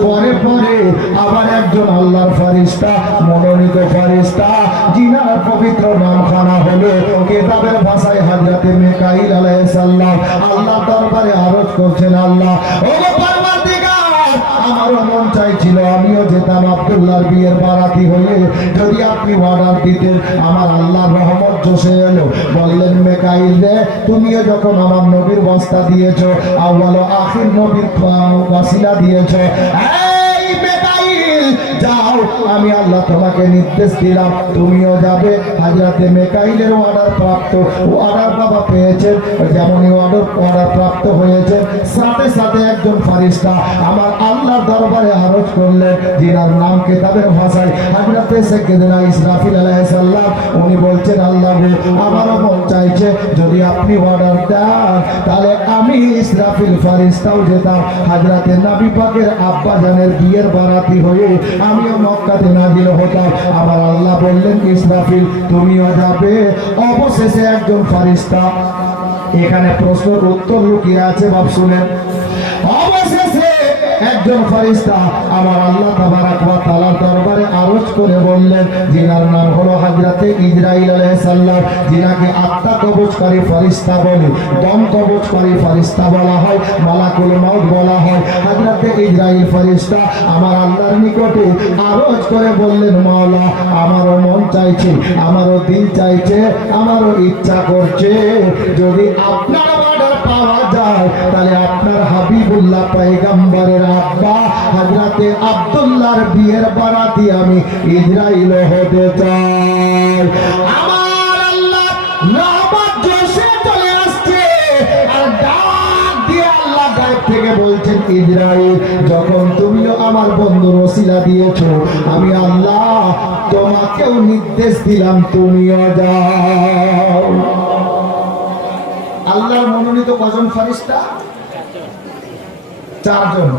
পরে পরে আবার একজন আল্লাহর ফেরেশতা মনোনীত ফেরেশতা জিনার পবিত্র নামখানা হলো কিতাবের ভাষায় হযরতে মিকাইল আলাইহিস সালাম। আল্লাহ দরবারে আরজ করছেন, আল্লাহ ও পরওয়ারদিগার, আমারও মন চাইছিল আমিও যেতাম আব্দুল্লাহর বিয়ের বারাতি হয়ে, যদি আপনি অর্ডার দিতেন। আমার আল্লাহর রহমত জোশে এলো। বললেন, মিকাইল রে, তুমিও যখন আমার নবীর বস্তা দিয়েছো, আউয়াল ও আখির নবীর ওয়াসিলা দিয়েছো, এই মিকাইল যাও, আমি আল্লাহ তোমাকে নির্দেশ দিলাম তুমিও যাবে। হযরতে মিকাইলের অর্ডার বাবা পেয়েছেন, যেমনই অর্ডার প্রাপ্ত হয়েছেন, সাথে সাথে একজন ফারিস্তা আমার আল্লাহর দরবারে আরজ করলেন, যিনার নাম কিতাবের ভাষায় হযরতে সাইয়্যিদনা ইসরাফিল আলাইহিস সালাম। উনি বলছেন, আল্লাহ গো, আমারও মন চাইছে যদি আপনি অর্ডার দেন তাহলে আমি ইসরাফিল ফারিস্তাও যেতাম হযরতে নবী পাকের আব্বা জানের বিয়ের বারাতি হয়ে, আমিও মক্কাতে নাজিল হতাম। আমার আল্লাহ বললেন, ইসরাফিল তুমিও যাবে। অবশেষে একজন ফারিস্তা, এখানে প্রশ্নের উত্তর লুকিয়ে আছে, বাপ শুনেন। অবশেষে একজন ফারিস্তা আমার আল্লাহ তাবারাক ওয়া তাআলার দরবারে আরজ করে বললেন, যিনার নাম হলো হযরতে ইসরাইল আলাইহিস সালাম, যিনাকে আত্মা কবজকারী ফারিস্তা বলে, দম কবজকারী ফারিস্তা বলা হয়, মালাকুল মউত বলা হয়। হযরতে ইসরাইল ফারিস্তা আমার আল্লাহর নিকটে আরজ করে বললেন, মাওলা, আমারও মন চাইছে, আমারও দিল চাইছে, আমারও ইচ্ছা করছে, যদি আপনার অর্ডার পাওয়া যায় তাহলে আপনার হাবিবুল্লাহ পয়গম্বরের আব্বা হযরতে আব্দুল্লাহর বিয়ের বারাতি আমি ইসরাইল হতে চাই। আমার আল্লাহ রহমত জোশে চলে আসছে, আর ডাক দিয়ে আল্লাহ গায়েব থেকে বলছেন, ইসরাইল, যখন তুমিও আমার বন্ধুর ওসিলা দিয়েছো, আমি আল্লাহ তোমাকেও নির্দেশ দিলাম তুমিও যাও। আল্লাহর মনোনীত কজন ফারিস্তা? 4 জন।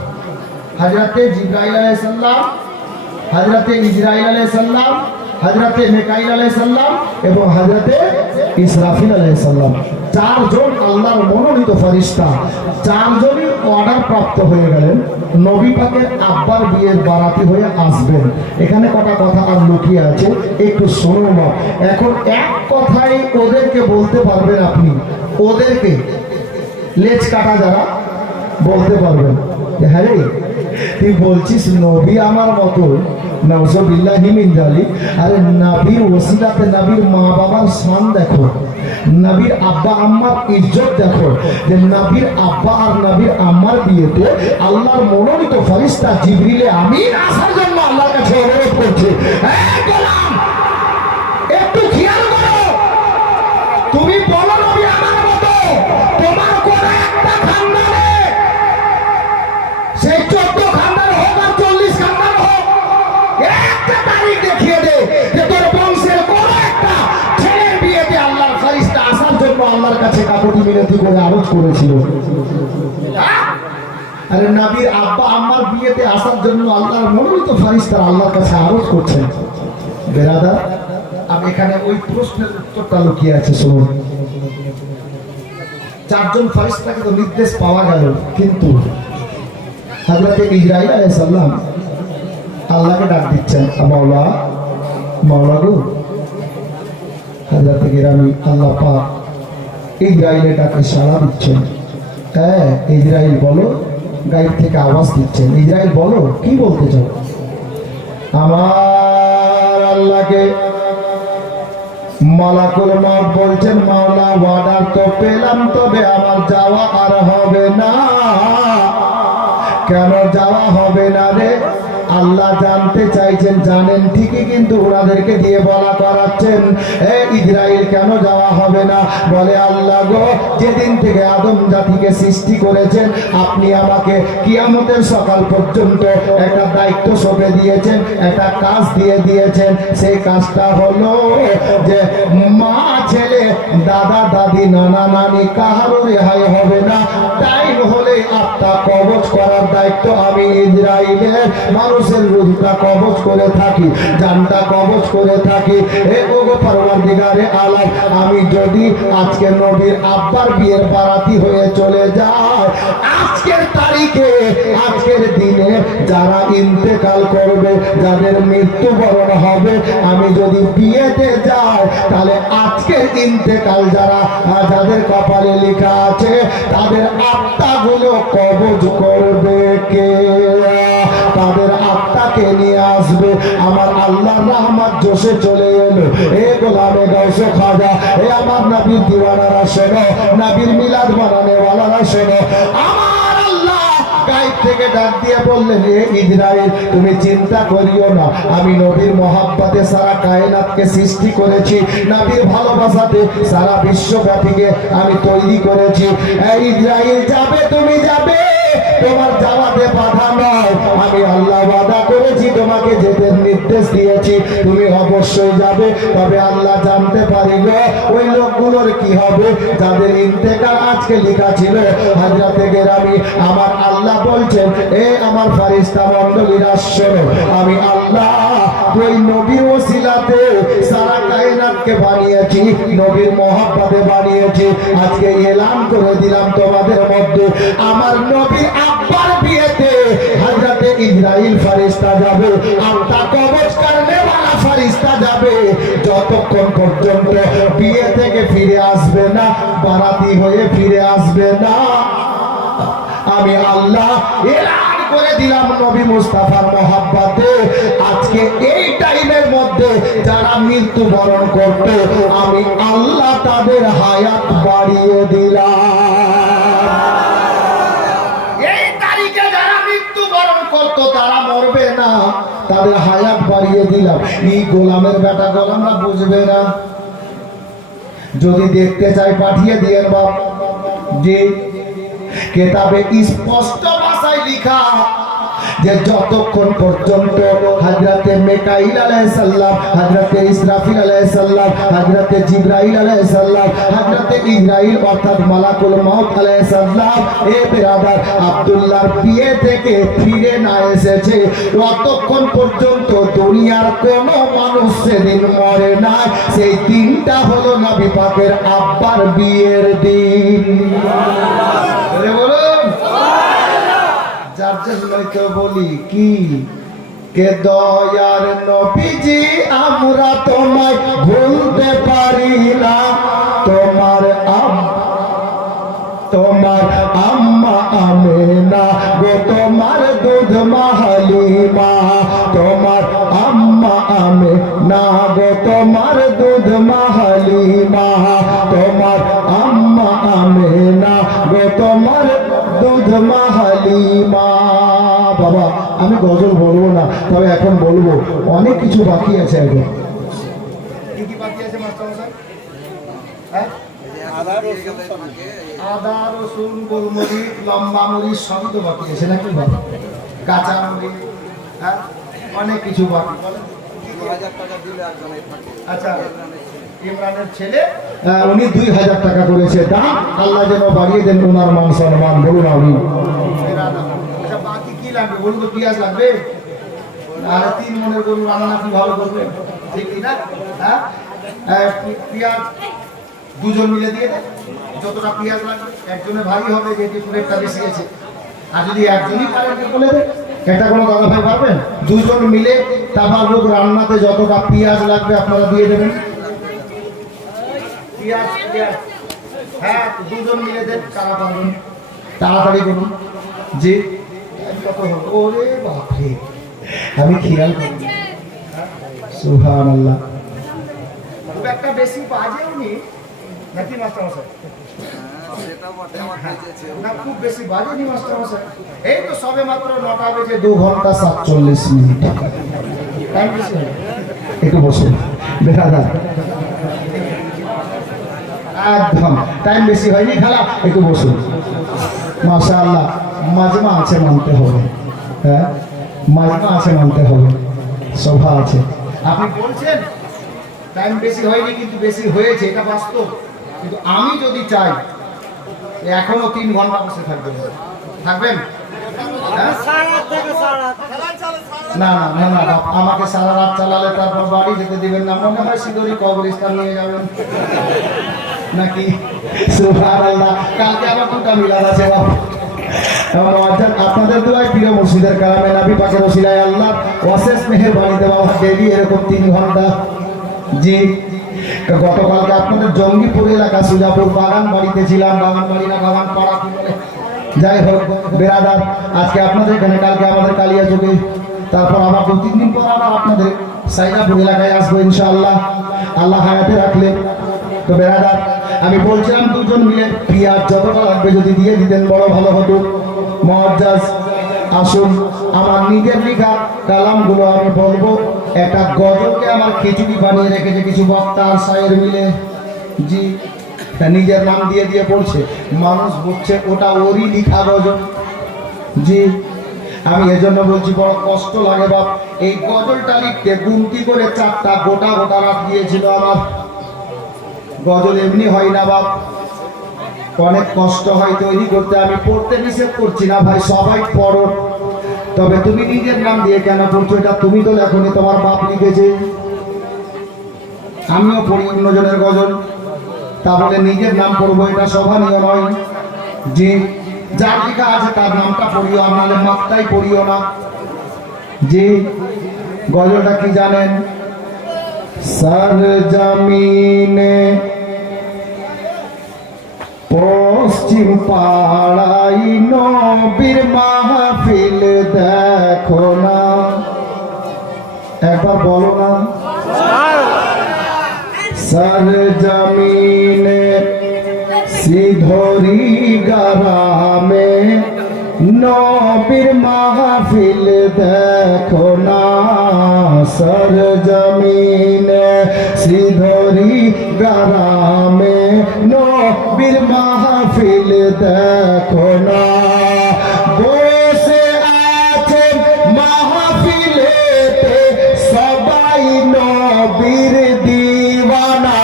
হযরতে জিবরাইল আলাইহিস সালাম, হযরতে ইসরাইল আলাইহিস সালাম, হযরতে মিকাইল আলাইহিস সালাম এবং হযরতে ইসরাফিল আলাইহিস সালাম। 4 জন আল্লাহর মনোনীত ফারিস্তা। 4 জনই অর্ডার প্রাপ্ত হয়ে গেলেন, নবী পাকের আব্বার বিয়ের বারাতি হয়ে আসবেন। এখানে কটা কথা আর লুকিয়ে আছে, একটু শুনুন। এখন এক কথাই ওদেরকে বলতে পারবেন আপনি, ওদেরকে লেজ কাটা যারা বলতে পারবেন, হ্যাঁ রে তুই বলছিস নবী আমার মতো, নাউজুবিল্লাহি মিন যালিক। আরে নবীর ওসিলাতে নবীর মা বাবার শান দেখো, নবীর আব্বা আম্মার ইজ্জত দেখো, যে নবীর আব্বা আর নবীর আম্মার বিয়েতে আল্লাহর মনোনীত ফেরেশতা জিবরিল আমিন আসার জন্য আল্লাহর কাছে অনুরোধ করছে, এই গোলাম একটু খেয়াল করো, তুমি বলো নবী আমার মতো, তোমার কোন একটা খানদানে, সেই 14 খানদান হোক আর 40 খানদান হোক, একটা তারিখ দেখিয়ে দে যে তোর বংশের কোন একটা ছেলের বিয়েতে আল্লাহর ফেরেশতা আসার জন্য আল্লাহর কাছে কাকুতি মিনতি করে আরজ করেছিল। আরে নবীর আব্বা আম্মার বিয়েতে আসার জন্য আল্লাহর মনোনীত ফেরেশতা আল্লাহর কাছে আরজ করছেন। বেরাদার, আর এখানে ওই প্রশ্নের উত্তরটা লুকিয়ে আছে, শুনুন। 4 জন ফেরেশতাকে তো নির্দেশ পাওয়া গেল, কিন্তু হযরতে ইসরাইল আলাইহিস সালাম আল্লাহকে ডাক দিচ্ছেন, মাওলা, মাওলা গো। হযরতে গিরামি আল্লাহ পাক ইসরাইলের ডাকে সাড়া দিচ্ছেন। হ্যাঁ ইসরাইল বলো, গায়েব থেকে আওয়াজ দিচ্ছেন, ইসরাইল বলো কি বলতে চাও। আমার আল্লাহকে মালাকুল মউত বলছেন, মাওলা অর্ডার তো পেলাম, তবে আমার যাওয়া আর হবে না। কেন যাওয়া হবে না রে? আল্লাহ জানতে চাইছেন, জানেন ঠিকই, কিন্তু ওনাদেরকে দিয়ে বলা করাচ্ছেন, ইসরাইল কেন যাওয়া হবে না? বলে, আল্লাহ গো, যেদিন থেকে আদম জাতিকে সৃষ্টি করেছেন আপনি আমাকে কিয়ামতের সকাল পর্যন্ত একটা দায়িত্ব সঁপে দিয়েছেন, একটা কাজ দিয়ে দিয়েছেন। সেই কাজটা হলো যে মাছ ছেলে দাদা দাদি নানা নানি কাহারও রেহাই হবে না। টাইম হলে আত্মা কবজ করার দায়িত্ব আমি ইসরাইলের মানুষের রূহটা কবজ করে থাকি, জানটা কবজ করে থাকি। হে ওগো পরওয়ারদিগারে আলম, আমি যদি আজকে নবীর আব্বার বিয়ের বারাতি হয়ে চলে যায়, আজকের তারিখে আজকের দিনে যারা ইন্তেকাল করবে, যাদের মৃত্যুবরণ হবে, আমি যদি বিয়েতে যাই তাহলে আজকের ইন্তেকাল যাদের কপালে লেখা আছে তাদের আত্মাগুলো কবজ করবে কে? তাদের আত্মাকে নিয়ে আসবে। আমার আল্লাহর রহমত জোশে চলে এলো। এ গোলামে গাউসে খাজা, এ আমার নবীর দিওয়ানারা শোনো, নবীর মিলাদ মানানে ওয়ালারা শোনো। আমার আল্লাহ গায়েব থেকে ডাক দিয়ে বললেন, হে ইসরাইল, তুমি চিন্তা করিও না, আমি নবীর মহাব্বতে সারা কায়নাতকে সৃষ্টি করেছি, নবীর ভালোবাসাতে সারা বিশ্বব্যাপীকে আমি তৈরি করেছি। এই ইসরাইল যাবে, তুমি যাবে, তোমার যাওয়াতে বাধা নয়। আমি আল্লাহ ওয়াদা করেছি, তোমাকে যেতে নির্দেশ দিয়েছি, তুমি অবশ্যই যাবে। তবে আল্লাহ জানতে পারিল ওই লোকগুলোর কি হবে যাদের ইন্তেকাল আজকে লেখা ছিল হযরতে গেরামি। আমার আল্লাহ বলছেন, এ আমার ফারিস্তা মণ্ডলীরা শোনো, আমি আল্লাহ ওই নবীর ওসিলাতে সারা কায়নাতকে বানিয়েছি, নবীর মহব্বতে বানিয়েছি। আজকে এলান করে দিলাম তোমাদের মধ্যে, আমার নবীর আব্বার বিয়েতে হযরতে ইসরাইল ফারিস্তা যাবে, আত্মা কবজ করনে वाला ফারিস্তা যাবে। যতক্ষণ পর্যন্ত বিয়ে থেকে ফিরে আসবে না, বারাতি হয়ে ফিরে আসবে না, আমি আল্লাহ এলান করে দিলাম নবী মুস্তাফার মহব্বতে আজকে এই টাইমের মধ্যে যারা মৃত্যুবরণ করতে, আমি আল্লাহ তাদের হায়াত বাড়িয়ে দিলাম। এই তারিখে যারা মৃত্যুবরণ করতো তারা মরবে না, তাদের হায়াত বাড়িয়ে দিলাম। এই গোলামের বেটা গোলামরা বুঝবে না। যদি দেখতে চাই পাঠিয়ে দিয়ে বাপ, যে কেতাবে স্পষ্ট ভাষায় লেখা যে যতক্ষণ পর্যন্ত হযরতে মিকাইল আলাইহিস সালাম, হযরতে ইসরাফিল আলাইহিস সালাম, হযরতে জিবরাইল আলাইহিস সালাম, হযরতে ইসরাইল অর্থাৎ মালাকুল মউত আলাইহিস সালাম এ বিরাদার আব্দুল্লাহর বিয়ে থেকে ফিরে না এসেছে, ততক্ষণ পর্যন্ত দুনিয়ার কোন মানুষ সেদিন মরে না। সেই দিনটা হলো নবী পাকের আব্বার বিয়ের দিন। বলুন যার জন্য কেউ বলি কি কে দয়ার নবীজি আমরা তোমায় ভুলতে পারি না, তোমার আম্মা আমেনা গো, তোমার দুধ মা হালিমা, তোমার আম্মা আমেনা গো, তোমার দুধ মা হালিমা, তোমার আম্মা আমেনা গো, তোমার দুধ মা হালিমা। বাবা আমি গজল বলবো না, তবে এখন বলবো অনেক কিছু বাকি আছে। এখন কি কি বাকি আছে মাস্টার মশাই? আদা রসুন গোলমরিচ লম্বা মরিচ সবই তো বাকি আছে নাকি বাবা? কাঁচা মরিচ, হ্যাঁ অনেক কিছু বাকি। আচ্ছা ইমরানের ছেলে উনি 2000 টাকা করেছে দাম, আল্লাহ যেন বাড়িয়ে দেন ওনার মান সম্মান। বলুন আমি। আচ্ছা বাকি কি লাগবে বলুন তো? পেঁয়াজ লাগবে, আর 3 মনের গরু রান্না কি ভালো করবে, ঠিক না? হ্যাঁ পেঁয়াজ দুজন মিলে দিয়ে দেয়, যতটা পেঁয়াজ লাগবে। একজনের ভারী হবে যেহেতু প্লেটটা বেশি আছে, আর যদি একজনই পারেন বলে দেয়, একটা কোনো দাদা ভাই পারবেন, দুজন মিলে তাবারুক রান্নাতে যতটা পেঁয়াজ লাগবে আপনারা দিয়ে দেবেন। পেঁয়াজ হ্যাঁ দুজন মিলে দেন, কারা পারবেন তাড়াতাড়ি করুন। যে কত হলো? ওরে বাপরে আমি খেয়াল করি, সুবহানাল্লাহ। খুব একটা বেশি বাজেও নি নাকি মাস্টার মশাই? না খুব বেশি বাজেনি মাস্টার মশাই। এই তো সবে মাত্র 9টা বেজে 2 ঘন্টা 47 মিনিট। টাইম বেশি হলো, একটু বসুন বেরাদার, একদম টাইম বেশি হয়নি, খালা একটু বসুন। মাশাআল্লাহ মাজমা আছে মানতে হবে, হ্যাঁ মাজমা আছে মানতে হবে, শোভা আছে। আপনি বলছেন টাইম বেশি হয়নি কিন্তু বেশি হয়েছে, এটা বাস্তব। কিন্তু আমি যদি চাই এখনো 3 ঘন্টা বসে থাকবেন, থাকবেন? হ্যাঁ? না না না না, আমাকে সারা রাত চালালে তারপর বাড়ি যেতে দিবেন না, মনে হয় সিঁদুরি কবরস্থান নিয়ে যাবেন নাকি? সুবহানাল্লাহ, কালকে আবার দুটা মিলাদ আছে বাবা। আপনাদের দোয়ায় প্রিয় মুর্শিদের কালামে নবী পাকের ওসিলায় আল্লাহ অশেষ মেহেরবানিতে বাবা ডেইলি এরকম 3 ঘন্টা। জি, গতকালকে আপনাদের জঙ্গিপুর এলাকা সুজাপুর বাগান বাড়িতে ছিলাম, বাগান বাড়ি না বাগান পাড়া কি বলে, যাই হোক বেরাদার, আজকে আপনাদের এখানে, কালকে আমাদের কালিয়াচকে, তারপর আবার 2-3 দিন পর আবার আপনাদের সাইদাপুর এলাকায় আসবো ইনশাআল্লাহ, আল্লাহ হায়াতে রাখলে। তো বেরাদার, আমি বলছিলাম দুজন মিলে পিয়াজ যতটা লাগবে যদি দিয়ে দিতেন বড় ভালো হতো। মুআজ্জাজ, আসুন আমার নিজের লেখা কালামগুলো আমি বলবো। একটা গজলকে আমার খিচুড়ি বানিয়ে রেখেছে কিছু বক্তা আর শায়ের মিলে। জি, নিজের নাম দিয়ে দিয়ে পড়ছে, মানুষ বুঝছে ওটা ওরই লিখা গজল। জি, আমি এজন্য বলছি বড় কষ্ট লাগে বাপ, এই গজলটা লিখতে গুনতি করে 4টা গোটা গোটা রাত দিয়েছিল আমার। গজল এমনি হয় না বাপ, অনেক কষ্ট হয় তৈরি করতে। আমি পড়তে নিষেধ করছি না ভাই, সবাই পড়ো, তবে তুমি নিজের নাম দিয়ে কেন পড়ছো? এটা তুমি তো লেখনি, তোমার বাপ লিখেছে। আমিও পড়ি অন্যজনের গজল, তা বলে নিজের নাম পড়বো এটা শোভনীয় নয়। জি, যার লেখা আছে তার নামটা পড়িও, আপনাদের মাত্রাই পড়িও না। জি, গজলটা কি জানেন? সর জমিনে পশ্চিম পাড়াই নবীর মাহফিল দেখো না, একবার বলো না। সর জমিনে সিধরি গ্রামে নবীর মাহফিল দেখো না, সর জমিনে সিধরি গ্রামে নবীর মাহফিল দেখো না, বসে আছেন মাহফিলেতে সবাই নবীর দিওয়ানা,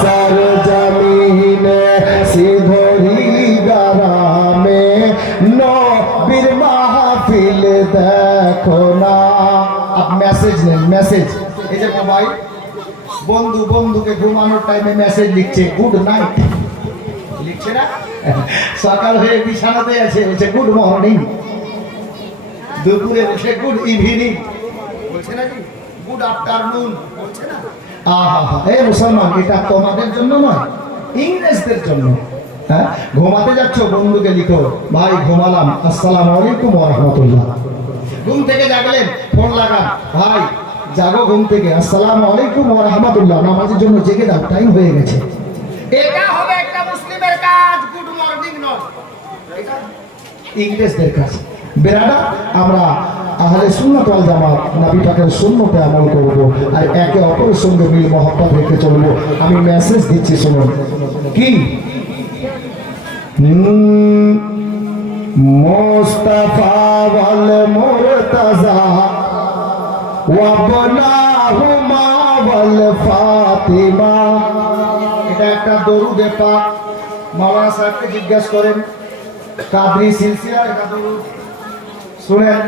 সর জমিনে সিধরি গ্রামে নবীর মাহফিল দেখো না। আপ মেসেজ নেন, মেসেজ। এই যে ভাই বন্ধু বন্ধুকে ঘুমানোর টাইমে মেসেজ লিখছে, গুড নাইট লিখছে না, সকাল হয়ে বিছানাতে আছে বলছে গুড মর্নিং, দুপুরে বসে গুড ইভিনিং বলছে না, গুড আফটারনুন বলছে না। আহা, এই মুসলমান, এটা তোমাদের জন্য নয়, ইংরেজদের জন্য। হ্যাঁ, ঘুমাতে যাচ্ছ বন্ধুকে লিখো, ভাই ঘুমালাম, আসসালামু আলাইকুম ওয়া রাহমাতুল্লাহ। ঘুম থেকে জাগলেন, ফোন লাগান, ভাই জাগো ঘুম থেকে, আসসালামু আলাইকুম ওয়া রাহমাতুল্লাহ, নামাজের জন্য জেগে দাও, টাইম হয়ে গেছে। এটা হবে একটা মুসলিমের কাজ, গুড মর্নিং নয়, এটা ইংরেজদের কাজ। বেরাদা, আমরা আহলে সুন্নাত ওয়াল জামাত নবী পাকের সুন্নতে আমল করব আর একে অপরের সঙ্গে মিল মহব্বত রেখে চলব। আমি মেসেজ দিচ্ছি, শুনুন। কি? মুস্তাফা ওয়াল মুরতাজা ওয়া বনাহুমা ওয়াল ফাতিমা, এটা একটা দরুদে পাক। মাওলানা সাহেবকে জিজ্ঞাসা করেন, কাদরি সিলসিলা এটা দরুদ শুনেন।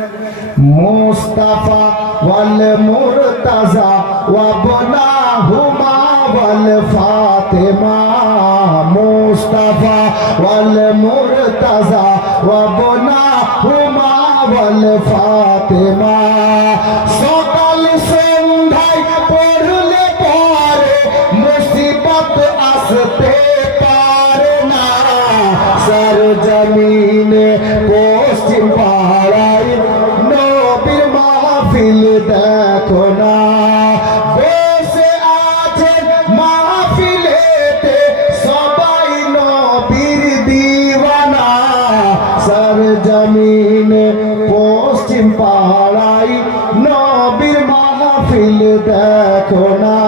মুস্তাফা ওয়াল মুরতাজা ওয়া বনাহুমা ওয়াল ফাতিমা, মুস্তাফা ওয়াল মুরতাজা ওয়া বনাহুমা ওয়াল ফাতিমা, সকাল সন্ধ্যায় পড়লে পরে মুসিবত আসতে পারে না, সর জমিনে পশ্চিম পাড়ায় নবীর মাহফিল দেখো না, বসে আছেন মাহফিলেতে সবাই নবীর দিওয়ানা, সর জমিনে পশ্চিম পাড়ায় নবীর মাহফিল দেখো না।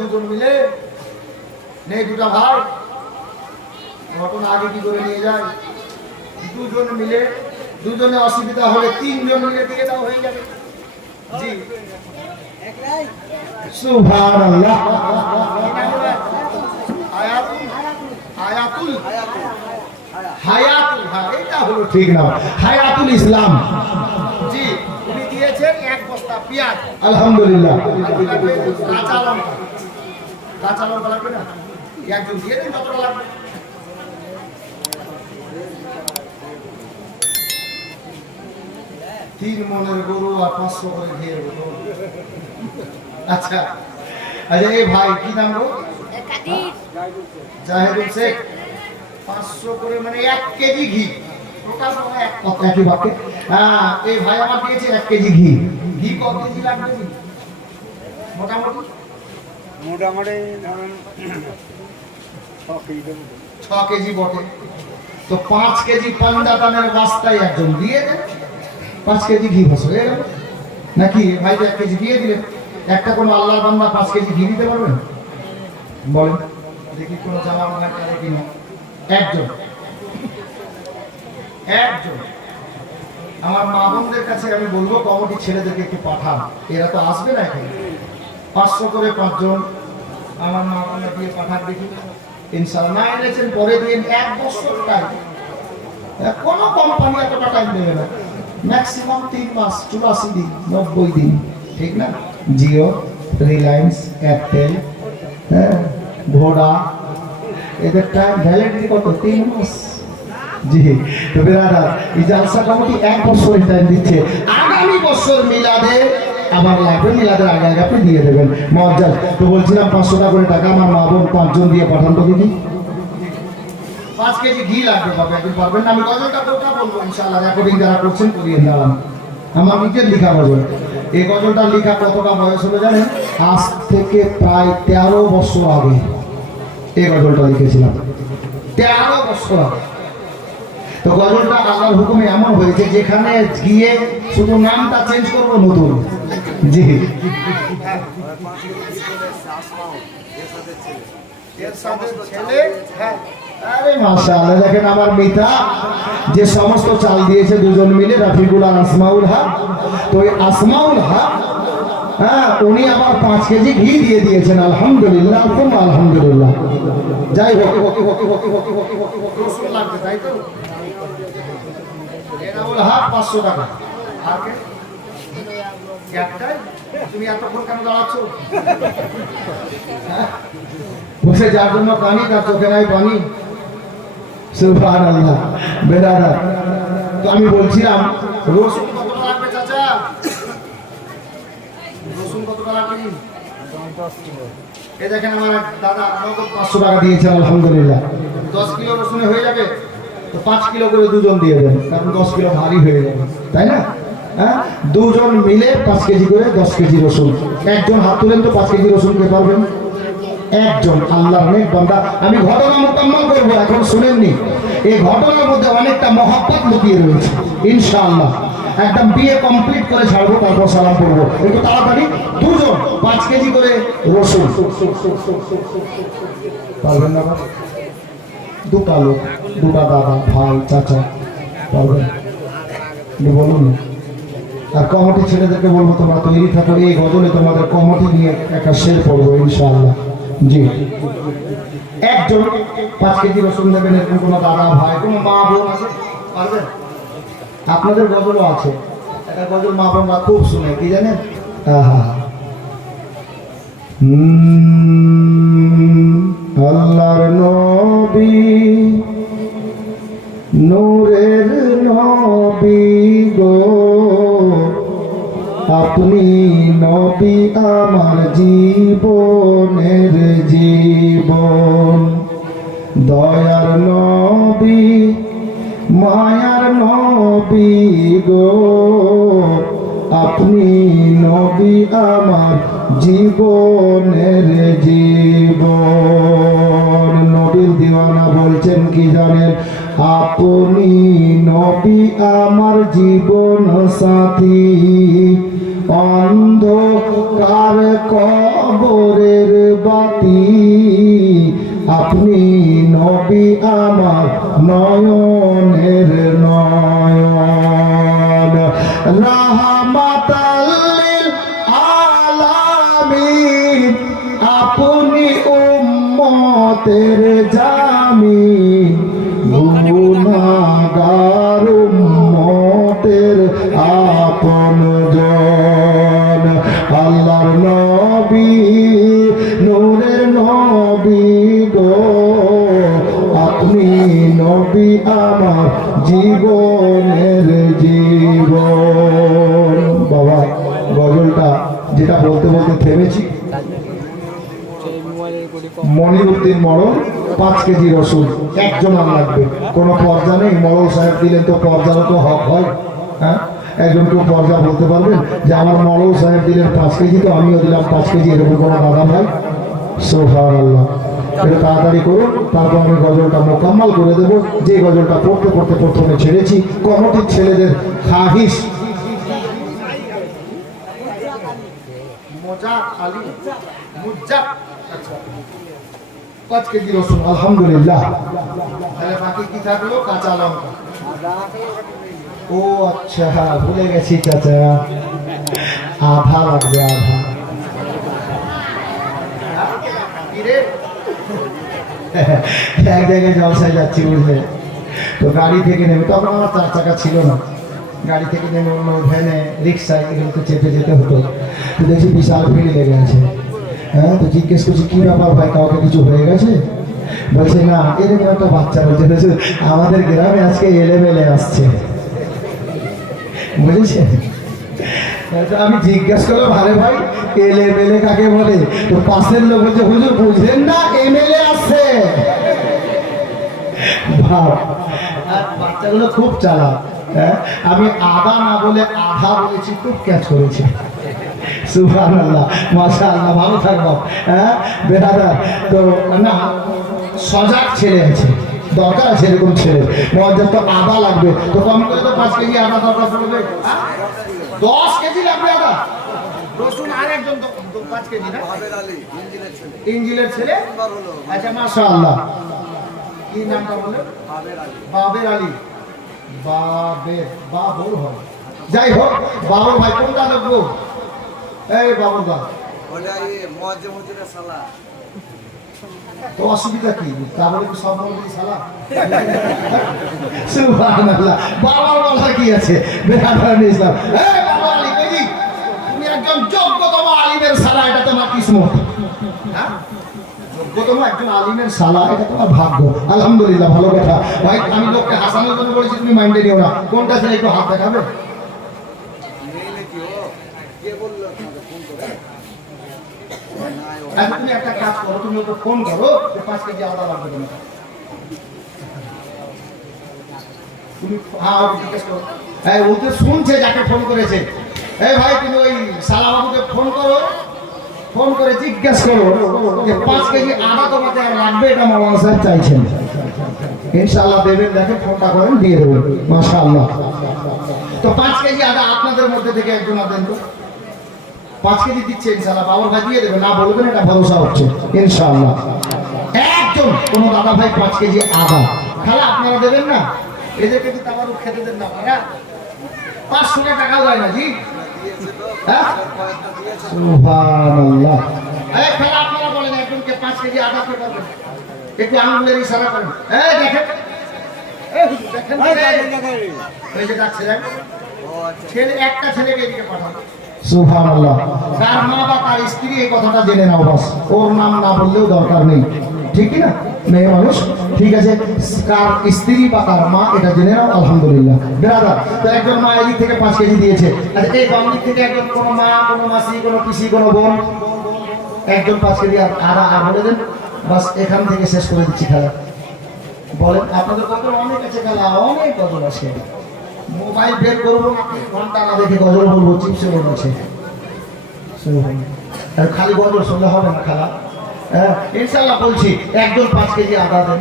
দুজন মিলে নেই, দুটা ভাই ঘটনা আগে কি করে নিয়ে যায়, দুজন মিলে, দুজনে অসুবিধা হলে 3 জন মিলে দিয়ে দাও, হয়ে যাবে। জি সুবহানাল্লাহ। আয়াতুল আয়াতুল হায়াতুল, হ্যাঁ এটা হলো ঠিক। ঠিক না, হায়াতুল ইসলাম। জি উনি দিয়েছেন এক বস্তা পেঁয়াজ। আলহামদুলিল্লাহ। কাঁচা লঙ্কা, কাঁচা লঙ্কা লাগবে না? একজন দিয়ে দেন কতটা লাগবে। তিন মনের গরু আর 500 করে দিয়ে দেবো। আচ্ছা আচ্ছা, এই ভাই কি নাম গো? জাহেদুল শেখ। 500 করে মানে 1 কেজি ঘি। টোটাল সময় এক কথা। একই বাক্যে হ্যাঁ, এই ভাই আমার দিয়েছে 1 কেজি ঘি। ঘি কত কেজি লাগবে? মোটামুটি ধরেন 6 কেজি বটে। তো 5 কেজি পান্ডাতানের বাস্তায় একজন দিয়ে দেন। 5 কেজি ঘি বসে হয়ে গেল নাকি? ভাই 1 কেজি দিয়ে দিলেন। একটা কোনো আল্লাহর বান্দা 5 কেজি ঘি দিতে পারবেন? বলেন দেখি কোনো জামা মনে করে কিনা। একজন একজন আমার মা বোনদের কাছে আমি বলবো কমিটি ছেলেদেরকে একটু পাঠান, এরা তো আসবে না এখানে। 500 করে 5 জন আমার মা বোনরা দিয়ে পাঠান দেখি। ইনশাআল্লাহ না এনেছেন পরে দিন, 1 বছর টাইম। কোনো কোম্পানি এতটা টাইম দেবে না। ম্যাক্সিমাম 3 মাস, 84 দিন, 90 দিন, ঠিক না? জিও, রিলায়েন্স, এয়ারটেল, হ্যাঁ, ভোডা, এদের টাইম ভ্যালিডিটি কত? 3 মাস। জি তো বেরাদার, এই জালসা কমিটি 1 বছরের টাইম দিচ্ছে। আগামী বছর মিলাদে আবার লাগবে, মিলাদের আগে আগে আপনি দিয়ে দেবেন। মজ্জাদ তো বলছিলাম 500 টাকা করে টাকা আমার মা বোন 5 জন দিয়ে পাঠান তো দিদি। 5 কেজি ঘি লাগবে বাবা, একদিন পারবেন না? আমি গজলটা কোথা বলবো ইনশাআল্লাহ, রেকর্ডিং যারা করছেন করিয়ে দাঁড়ান। আমার নিজের লেখা গজল। এই গজলটা লেখা কতটা বয়স হলো জানেন? আজ থেকে প্রায় 13 বছর আগে এই গজলটা লিখেছিলাম। 13 বছর আগে। তো গজলটা আল্লাহর হুকুমে এমন হয়েছে যেখানে গিয়ে শুধু নামটা চেঞ্জ করবো নতুন। জি ছেলে, হ্যাঁ। আরে মাশাআল্লাহ, দেখেন আমার মিতা যে সমস্ত চাল দিয়েছে দুজন মিলে, রাফিকুল আর আসমাউল হক। তো এই আসমাউল হক, হ্যাঁ, উনি আবার 5 কেজি ঘি দিয়ে দিয়েছেন। আলহামদুলিল্লাহ, আলহামদুলিল্লাহ। যাই হোক, রসুন লাগবে তাই তো? এনামুল হক 500 টাকা। আর কে? একটাই? তুমি এতক্ষণ কেন দাঁড়াচ্ছ? বসে যার জন্য পানি তার চোখে নাই পানি। সুবহানাল্লাহ। বেরাদার তো আমি বলছিলাম রসুন কতটা লাগবে চাচা? রসুন কতটা লাগবে? এই দেখেন আমার এক দাদা নগদ 500 টাকা দিয়েছেন। আলহামদুলিল্লাহ। 10 কিলো রসুনে হয়ে যাবে তো 5 কিলো করে দুজন দিয়ে দেন, কারণ 10 কিলো ভারী হয়ে যাবে, তাই না? হ্যাঁ, দুজন মিলে 5 কেজি করে 10 কেজি রসুন। একজন হাত তুলেন তো 5 কেজি রসুন কে পারবেন? একজন। আল্লাহর নেক বান্দা। আমি ঘটনা মোকাম্মল করবো, এখন শুনেননি। এই ঘটনার মধ্যে অনেকটা মহব্বত লুকিয়ে রয়েছে। ইনশাআল্লাহ একদম বিয়ে কমপ্লিট করে ছাড়বো, তারপর সালাম করবো। একটু তাড়াতাড়ি। দুজন 5 কেজি করে রসুন পারবেন না? দুটা লোক, দুটা দাদা, ভাই, চাচা, পারবেন? বলুন। আর কমিটি ছেলেদেরকে বলবো তোমরা তৈরি থাকো, এই গজলে তোমাদের কমিটি নিয়ে একটা শের পড়বো ইনশাআল্লাহ। জি একজন 5 কেজি রসুন দেবেন। এরকম কোনো দাদা, ভাই, কোনো মা বোন আছে? পারবেন? আপনাদের গজলও আছে। একটা গজল মা বোনরা খুব শুনে, কি জানেন? আল্লাহর নবী, নূরের নবী গো, আপনি নবী আমার জীবনের জীবন। দয়ার নবী, মায়ার নবী গো, আপনি নবী আমার জীবনের জীবন। নবীর দিওয়ানা বলছেন কি জানেন? আপনি নবী আমার জীবন সাথী, অন্ধকার কবরের বাতি, আপনি নবী আমার নয়নের নয়ন। রাহমাতাল লিল আপনি উম্মতের জামিন, গুনাহগার উম্মতের আপনজন। আল্লাহর নবী, নূরের নবী গো, আপনি নবী আমার জীবনের জীবন। বাবা, গজলটা যেটা বলতে বলতে থেমেছি, মনিরুদ্দিন মরল 5 কেজি রসুন, একজন আর লাগবে, কোনো পর্দা নেই। মরল সাহেব দিলেন তো পর্দারও তো হক হয়। হ্যাঁ, একজন কেউ পর্দা বলতে পারবেন যে আমার মরল সাহেব দিলেন 5 কেজি, তো আমিও দিলাম 5 কেজি, এরকম কোনো দাদা ভাই? সুবহানাল্লাহ। এটা তাড়াতাড়ি করুন, তারপর আমি গজলটা মোকাম্মল করে দেবো। যে গজলটা পড়তে পড়তে প্রথমে ছেড়েছি, কমিটির ছেলেদের খাহিস আচ্ছা 5 কেজি রসুন, আলহামদুলিল্লাহ। তাহলে বাকি কি থাকলো? কাঁচা লঙ্কা। ও আচ্ছা, ভুলে গেছি চাচা, আধা লাগবে, আধা। এক জায়গায় জলসায় যাচ্ছি, বুঝলে তো, গাড়ি থেকে নেমে, তখন আমার 4 চাকা ছিল না, গাড়ি থেকে নেমে অন্য ভ্যানে, রিক্সায় এগুলোতে চেপে যেতে হতো। তো দেখছি বিশাল ভিড় লেগে আছে। হ্যাঁ, তো জিজ্ঞেস করছি কি ব্যাপার ভাই, কাউকে কিছু হয়ে গেছে? বলছে না, এরকম একটা বাচ্চা বলছে আমাদের গ্রামে আজকে এলেবেলে আসছে, বুঝেছে? আমি জিজ্ঞেস করলাম, আরে ভাই এলেবেলে কাকে বলে? তো পাশের লোক বলছে, হুজুর বুঝলেন না, এমএলএ আসছে। ভাব, বাচ্চাগুলো খুব চালাক। হ্যাঁ, আমি আদা না বলে আধা বলেছি, খুব ক্যাচ করেছি। সুবহানাল্লাহ, মাশাআল্লাহ, ভালো থাকবো। হ্যাঁ বেরাদার, তো না, সজাগ ছেলে আছে, দরকার আছে এরকম ছেলে। মজার তো আদা লাগবে, তো কম করে তো 5 কেজি আদা দরকার পড়বে। 10 কেজি লাগবে আদা, রসুন আর একজন 5 কেজি না? ইঞ্জিলের ছেলে, আচ্ছা মাশাআল্লাহ। কি নামটা বলে? বাবের আলী। বাবুর হয়, যাই হোক, বাবুর ভাই কোনটা লাগবো? এই বাবুর দা, তো অসুবিধা কি? তারপরে কি সব বলবি সালা? সুবহানাল্লাহ, বাবার বলা কি আছে? বেরাদার ইসলাম, এই বাবা আলী, কই তুমি একজন যোগ্যতম আলিমের সালা, এটা তোমার কিসমত। হ্যাঁ, যোগ্যতম একজন আলিমের সালা, এটা তোমার ভাগ্য। আলহামদুলিল্লাহ, ভালো কথা ভাই। আমি লোককে হাসানোর জন্য বলেছি, তুমি মাইন্ডে নিও না। কোনটা ছেলে একটু হাত দেখাবে? তুমি একটা কাজ করো, তুমি ওকে ফোন করো, 5 কেজি আদা লাগবে তোমার। তুমি হ্যাঁ জিজ্ঞেস করো, হ্যাঁ ও তো শুনছে যাকে ফোন করেছে। এই ভাই, তুমি ওই সালা বাবুকে ফোন করো, ফোন করে জিজ্ঞেস করো যে 5 কেজি আদা তোমাকে লাগবে, এটা মাওলানা সাহেব চাইছেন। ইনশাআল্লাহ দেবেন, দেখেন ফোনটা করেন, দিয়ে দেবেন। মাশাআল্লাহ। তো 5 কেজি আদা আপনাদের মধ্যে থেকে একজন দেন তো। 5 কেজি দিচ্ছে ইনশাআল্লাহ, বাবার ভাই দিয়ে দেবে, না বলবেন, এটা ভরসা হচ্ছে ইনশাআল্লাহ। একজন কোন দাদা ভাই 5 কেজি আদা, খালা আপনারা দেবেন না? এদেরকে কি তাবারুক খেতে দেন না আপনারা? 500 টাকাও দেয় না জি। হ্যাঁ, সুবহানাল্লাহ। এই খালা আপনারা বলেন, একজনকে 5 কেজি আদা কে পাবেন? একটু আঙুলের ইশারা করেন। এই দেখেন, এই দেখেন, এই যে ডাকছে, ছেলে, একটা ছেলেকে এদিকে পাঠান। সুবহানাল্লাহ। তার মা বা তার স্ত্রী এই কথাটা জেনে নাও, বাস। ওর নাম না বললেও দরকার নেই, ঠিক না? মেয়ে মানুষ, ঠিক আছে, কার স্ত্রী বা তার মা এটা জেনে নাও। আলহামদুলিল্লাহ। বেরাদার, তো একজন মা এদিক থেকে 5 কেজি দিয়েছে। আচ্ছা, এই বাম দিক থেকে একজন, কোনো মা, কোনো মাসি, কোনো পিসি, কোনো বোন, একজন 5 কেজি আর বলে দেন, বাস। এখান থেকে শেষ করে দিচ্ছি খেলা। বলেন, আপনাদের গজল অনেক আছে, খেলা অনেক গজল আছে। মোবাইল বের করবো, ঘন্টা না দেখে গজল বলবো, চিপসে বলবো আছে। খালি গজল শুনলে হবে না খেলা। হ্যাঁ, ইনশাল্লাহ বলছি, একজন 5 কেজি আদা দেন।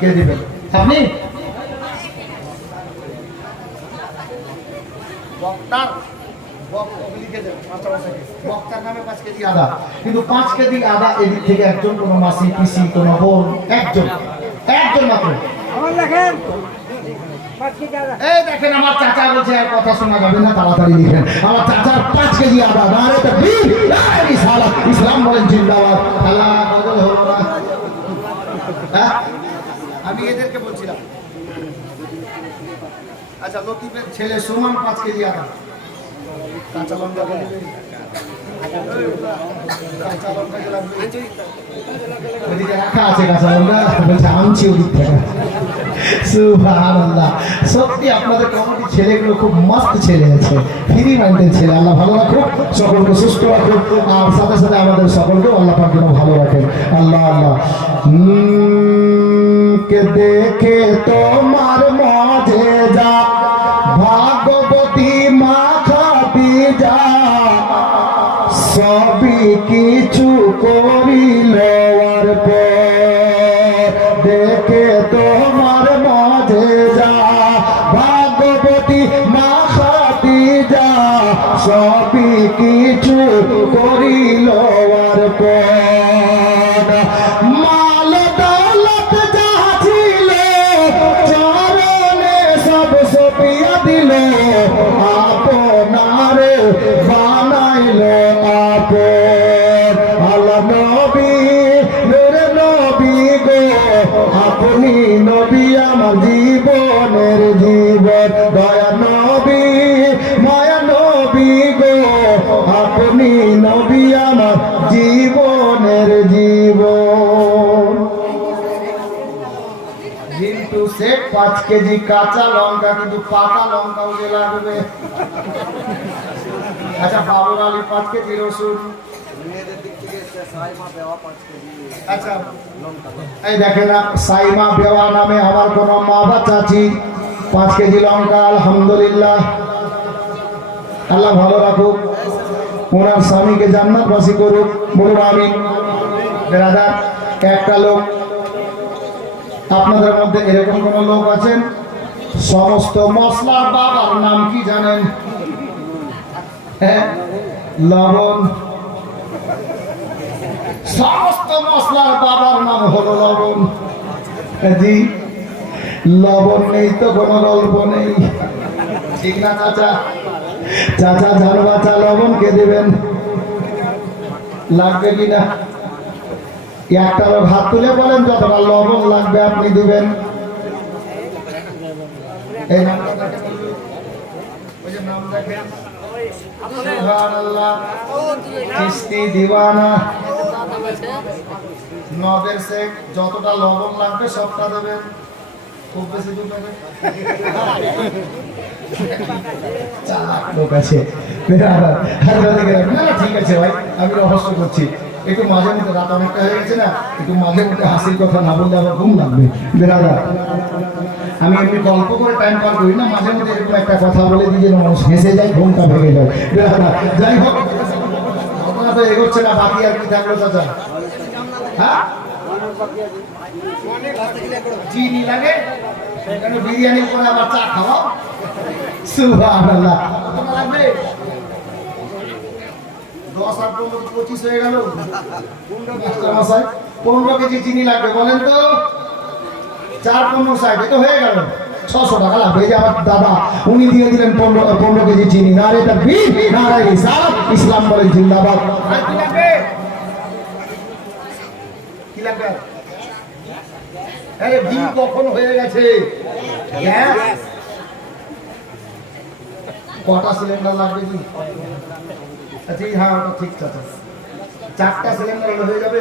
কে দিবেন? আপনি? বক্তার নামে 5 কেজি আদা, কিন্তু 5 কেজি আদা এদিক থেকে একজন, কোনো মাসি, পিসি, কোনো বোন, একজন মাত্র। এই দেখেন আমার চাচা বলছে আর কথা শোনা যাবে না, তাড়াতাড়ি লিখেন। আমার চাচার 5 কেজি আদা, নারে তাকবীর, নারে রিসালাত, ইসলাম বলেন জিন্দাবাদ। আল্লাহ বদল হোক না। হ্যাঁ, আমি এদেরকে বলছিলাম। আচ্ছা, লতিফের ছেলে সুমন 5 কেজি আদা, কাঁচা লঙ্কা লাগবে, কাঁচা লঙ্কা লাগবে, ওদিকে রাখা আছে কাঁচা লঙ্কা, বলছে আনছি ওদিক থেকে। সুবহানাল্লাহ, সত্যি আপনাদের কমিটির ছেলেগুলো খুব মস্ত ছেলে আছে, ফ্রি মাইন্ডের ছেলে। আল্লাহ ভালো রাখুক, সকলকে সুস্থ রাখুক, আর সাথে সাথে আমাদের সকলকে আল্লাহ পাক যেন ভালো রাখেন। আল্লাহ আল্লাহ কে দেখে তোমার মাঝে যা ভাগবতী মা খাদিজা সবই কিছু করিল আর পর দেখে তোমার মাঝে যা ভাগবতী মা খাদিজা সবই কিছু করিল আর পর মাল দৌলত যা ছিল চরণে সব সপিয়া দিল আপনারে বানাইল আপন। আল্লাহ নবী নূরে নবী গো আপনি নবী আমার জীবনের জীবন, দয়া নবী মায়া নবী গো আপনি নবী আমার জীবনের জীবন। কিন্তু সে 5 কেজি কাঁচা লঙ্কা, কিন্তু পাকা লঙ্কাও যে লাগবে। আচ্ছা, বাবুর আলী 5 কেজি রসুন। আচ্ছা, এই দেখেন সাইমা বেওয়া নামে আমার কোন মা বা চাচি 5 কেজি লঙ্কা। আলহামদুলিল্লাহ, আল্লাহ ভালো রাখুক, ওনার স্বামীকে জান্নাতবাসী করুক, বলুন আমিন। বেরাদার, একটা লোক আপনাদের মধ্যে এরকম কোন লোক আছেন সমস্ত মশলার বাবার নাম কি জানেন? হ্যাঁ, লবণ। সমস্ত মশলার বাবার নাম হলো লবণ। জি, লবণ নেই তো কোনো গল্প নেই, ঠিক না চাচা? চাচা ঝাল বাচা লবণ কে দেবেন? লাগবে কিনা? একটা লোক হাত তুলে বলেন যতটা লবণ লাগবে আপনি দিবেন। এই নামটা ওই যে নাম দেখেন, সুবহানাল্লাহ, চিশতি দিওয়ানা নদের শেখ। যতটা লবণ লাগবে সবটা দেবেন, খুব বেশি দেবেন। চালাক লোক আছে। না ঠিক আছে ভাই, আমি রহস্য করছি। একটু মাঝে মধ্যে রাত অনেকটা হয়ে গেছে না, একটু মাঝে মধ্যে হাসির কথা না বললে আমার ঘুম লাগবে। বেরাদার, আমি এমনি গল্প করে টাইম পার করি না, মাঝে মধ্যে এরকম একটা কথা বলে দিই যে মানুষ হেসে যায়, ঘুমটা ভেঙে যায়। বেরাদার, যাই হোক, ঘটনা তো এগোচ্ছে না, বাকি আর কি থাকলো চাচা? হ্যাঁ, চিনি লাগে কেন? বিরিয়ানি করে আবার চা খাওয়া। সুবহানাল্লাহ, কত লাগবে? 10 আর 15 25 হয়ে গেল। 15 কেজি চিনি লাগবে, বলেন তো? 4 15 60 তো হয়ে গেল, 600 টাকা লাগবে। এই যে আমার দাদা, উনি দিয়ে দিলেন 15 কেজি চিনি। নারে তাকবীর, নারে রিসালাত, ইসলাম বলেন জিন্দাবাদ। আর কি লাগবে? কি লাগবে? আরে বিল কখন হয়ে গেছে? গ্যাস কটা সিলিন্ডার লাগবে কি? আচ্ছা, হ্যাঁ ওটা ঠিক আছে। 4টা সিলিন্ডার হয়ে যাবে।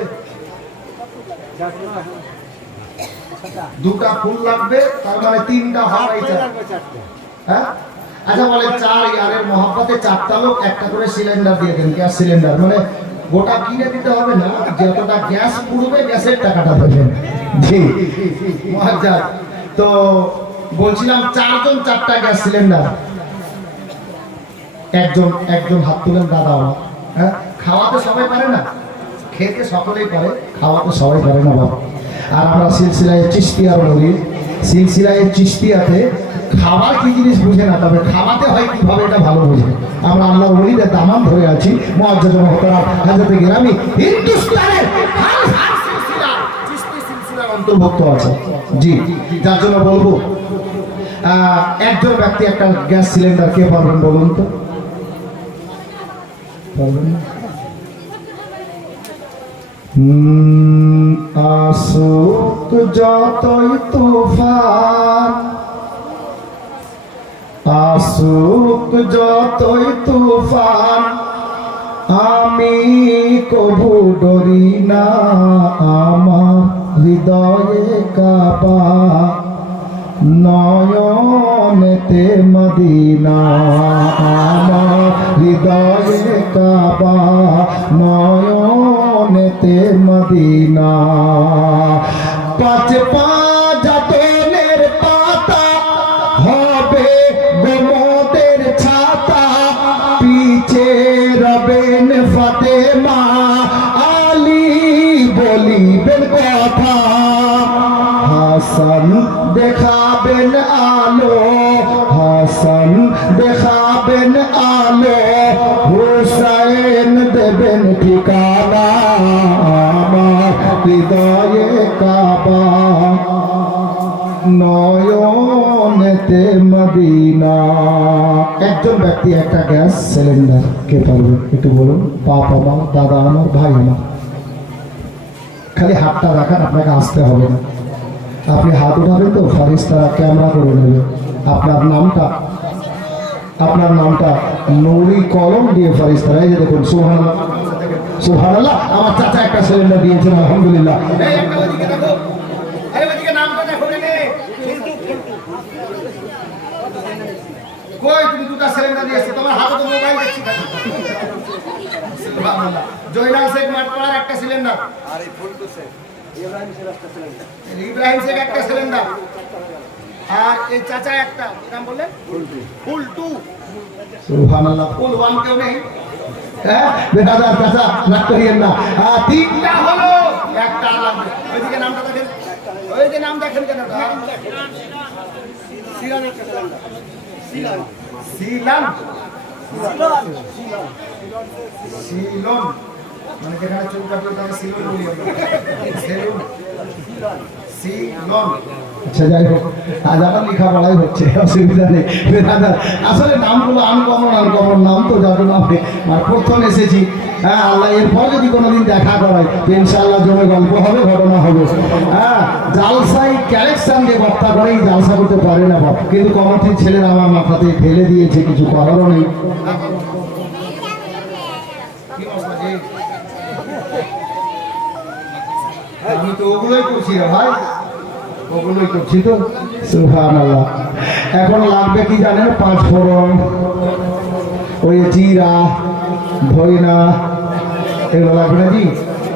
2টা ফুল লাগবে, তার মানে 3টা হাওয়াই চাই। হ্যাঁ, আচ্ছা বলে 4 ইয়ারের মহব্বতে 4টা লোক একটা করে সিলিন্ডার দিয়ে দেন, গ্যাস সিলিন্ডার। মানে গোটা কিনে দিতে হবে না, যতটা গ্যাস পুড়বে গ্যাসের টাকাটা দেবেন। জি মহাজার। তো বলছিলাম 4 জন 4টা গ্যাস সিলিন্ডার। একজন হাত তুলেন দাদা। হ্যাঁ, খাওয়াতে সবাই পারে না, খেতে সকলেই পারে, খাওয়াতে সবাই পারে না বাবা। আর আমরা সিলসিলায় চিশতিয়া বলি, সিলসিলায় চিশতিয়াতে খাবার কি জিনিস বুঝে না, তবে খাওয়াতে হয় কিভাবে এটা ভালো বুঝে। আমরা আল্লাহর ওলিদের দামান ধরে আছি। মুআজ্জাজ মুহতারাম হযরত গিরামি হিন্দুস্তানের সিলসিলা চিশতি সিলসিলার অন্তর্ভুক্ত আছে। জি, যার জন্য বলবো একজন ব্যক্তি একটা গ্যাস সিলিন্ডার কে পারবেন বলুন তো? পারবেন না? আসুক যতই তুফান, আসুক যতই তুফান, আমি কবু ডরি না, আমার হৃদয়ে কাবা, নয়নেতে মদিনা, আমার হৃদয়ে কাবা, নয়নেতে মদিনা। পাঁচ পাঁচাতের পাতা হবে গোমতের ছাতা, পিছে রবেন ফাতেমা, আলী বলিবেন কথা, হাসান দেখাবেন আলো, হাসান দেখাবেন আলো, হুসাইন দেবেন ঠিকানা, আমার হৃদয়ে কাবা, নয়নেতে মদিনা। একজন ব্যক্তি একটা গ্যাস সিলিন্ডার কে পারবে একটু বলুন? বাপ আমার, দাদা আমার, ভাই আমার। খালি হাতটা রাখান, আপনাকে আসতে হবে না। আপনি হাত উঠাবেন তো ফারিস্তারা ক্যামেরা করে নেবে। আপনার নামটা, আপনার নামটা নুরি কলম দিয়ে ফারিস্তারা, এই যে দেখুন, সুবহানাল্লাহ সুবহানাল্লাহ। আমার চাচা একটা সিলিন্ডার দিয়েছেন, আলহামদুলিল্লাহ। এই একটা ওদিকে দেখো, আরে ওদিকে নামটা দেখো রে। কই তুমি দুটো সিলিন্ডার দিয়েছো, তোমার হাতে তো মোবাইল দেখছি। সুবহানাল্লাহ। জয়নাল শেখ মাঠপাড়ার একটা সিলিন্ডার, আর এই ফুলটু শেখ ইব্রাহিম শেখ একটা সিলিন্ডার, আর এই চাচা একটা, কি নাম বললেন? ফুলটু। সুবহানাল্লাহ। ফুল ওয়ান কেউ নেই? হ্যাঁ দাদা, চাচা রাগ করিয়েন না। তিনটা হলো, একটা লাগবে। ওইদিকে নামটা দেখেন, ওই যে নাম দেখেন কেন? সিলান একটা সিলিন্ডার, সিলান সিলান সিলন, মানে যেখানে চুল কাটলো তাকে সিলন বলি আমরা। সেলুন, সিলন। আচ্ছা যাই হোক, আজ আমার লেখাপড়াই হচ্ছে, অসুবিধা নেই। আসলে নামগুলো আনকমন আনকমন নাম তো, যার জন্য আমি প্রথম এসেছি। হ্যাঁ আল্লাহ, এরপর যদি কোনোদিন দেখা করায় তো ইনশাআল্লাহ জমে গল্প হবে, ঘটনা হবে। হ্যাঁ জালসাই কালেকশন যে বক্তা করে, এই জালসা করতে পারে না বাপ, কিন্তু কমিটির ছেলেরা আমার মাথাতে ফেলে দিয়েছে, কিছু করারও নেই। কি মশলা জি? আমি তো ওগুলোই করছি রে ভাই, ওগুলোই করছি তো। সুবহানাল্লাহ। এখন লাগবে কি জানেন? 5 ফোড়ন, ওই জিরা, ধইনা, এগুলো লাগবে না জি?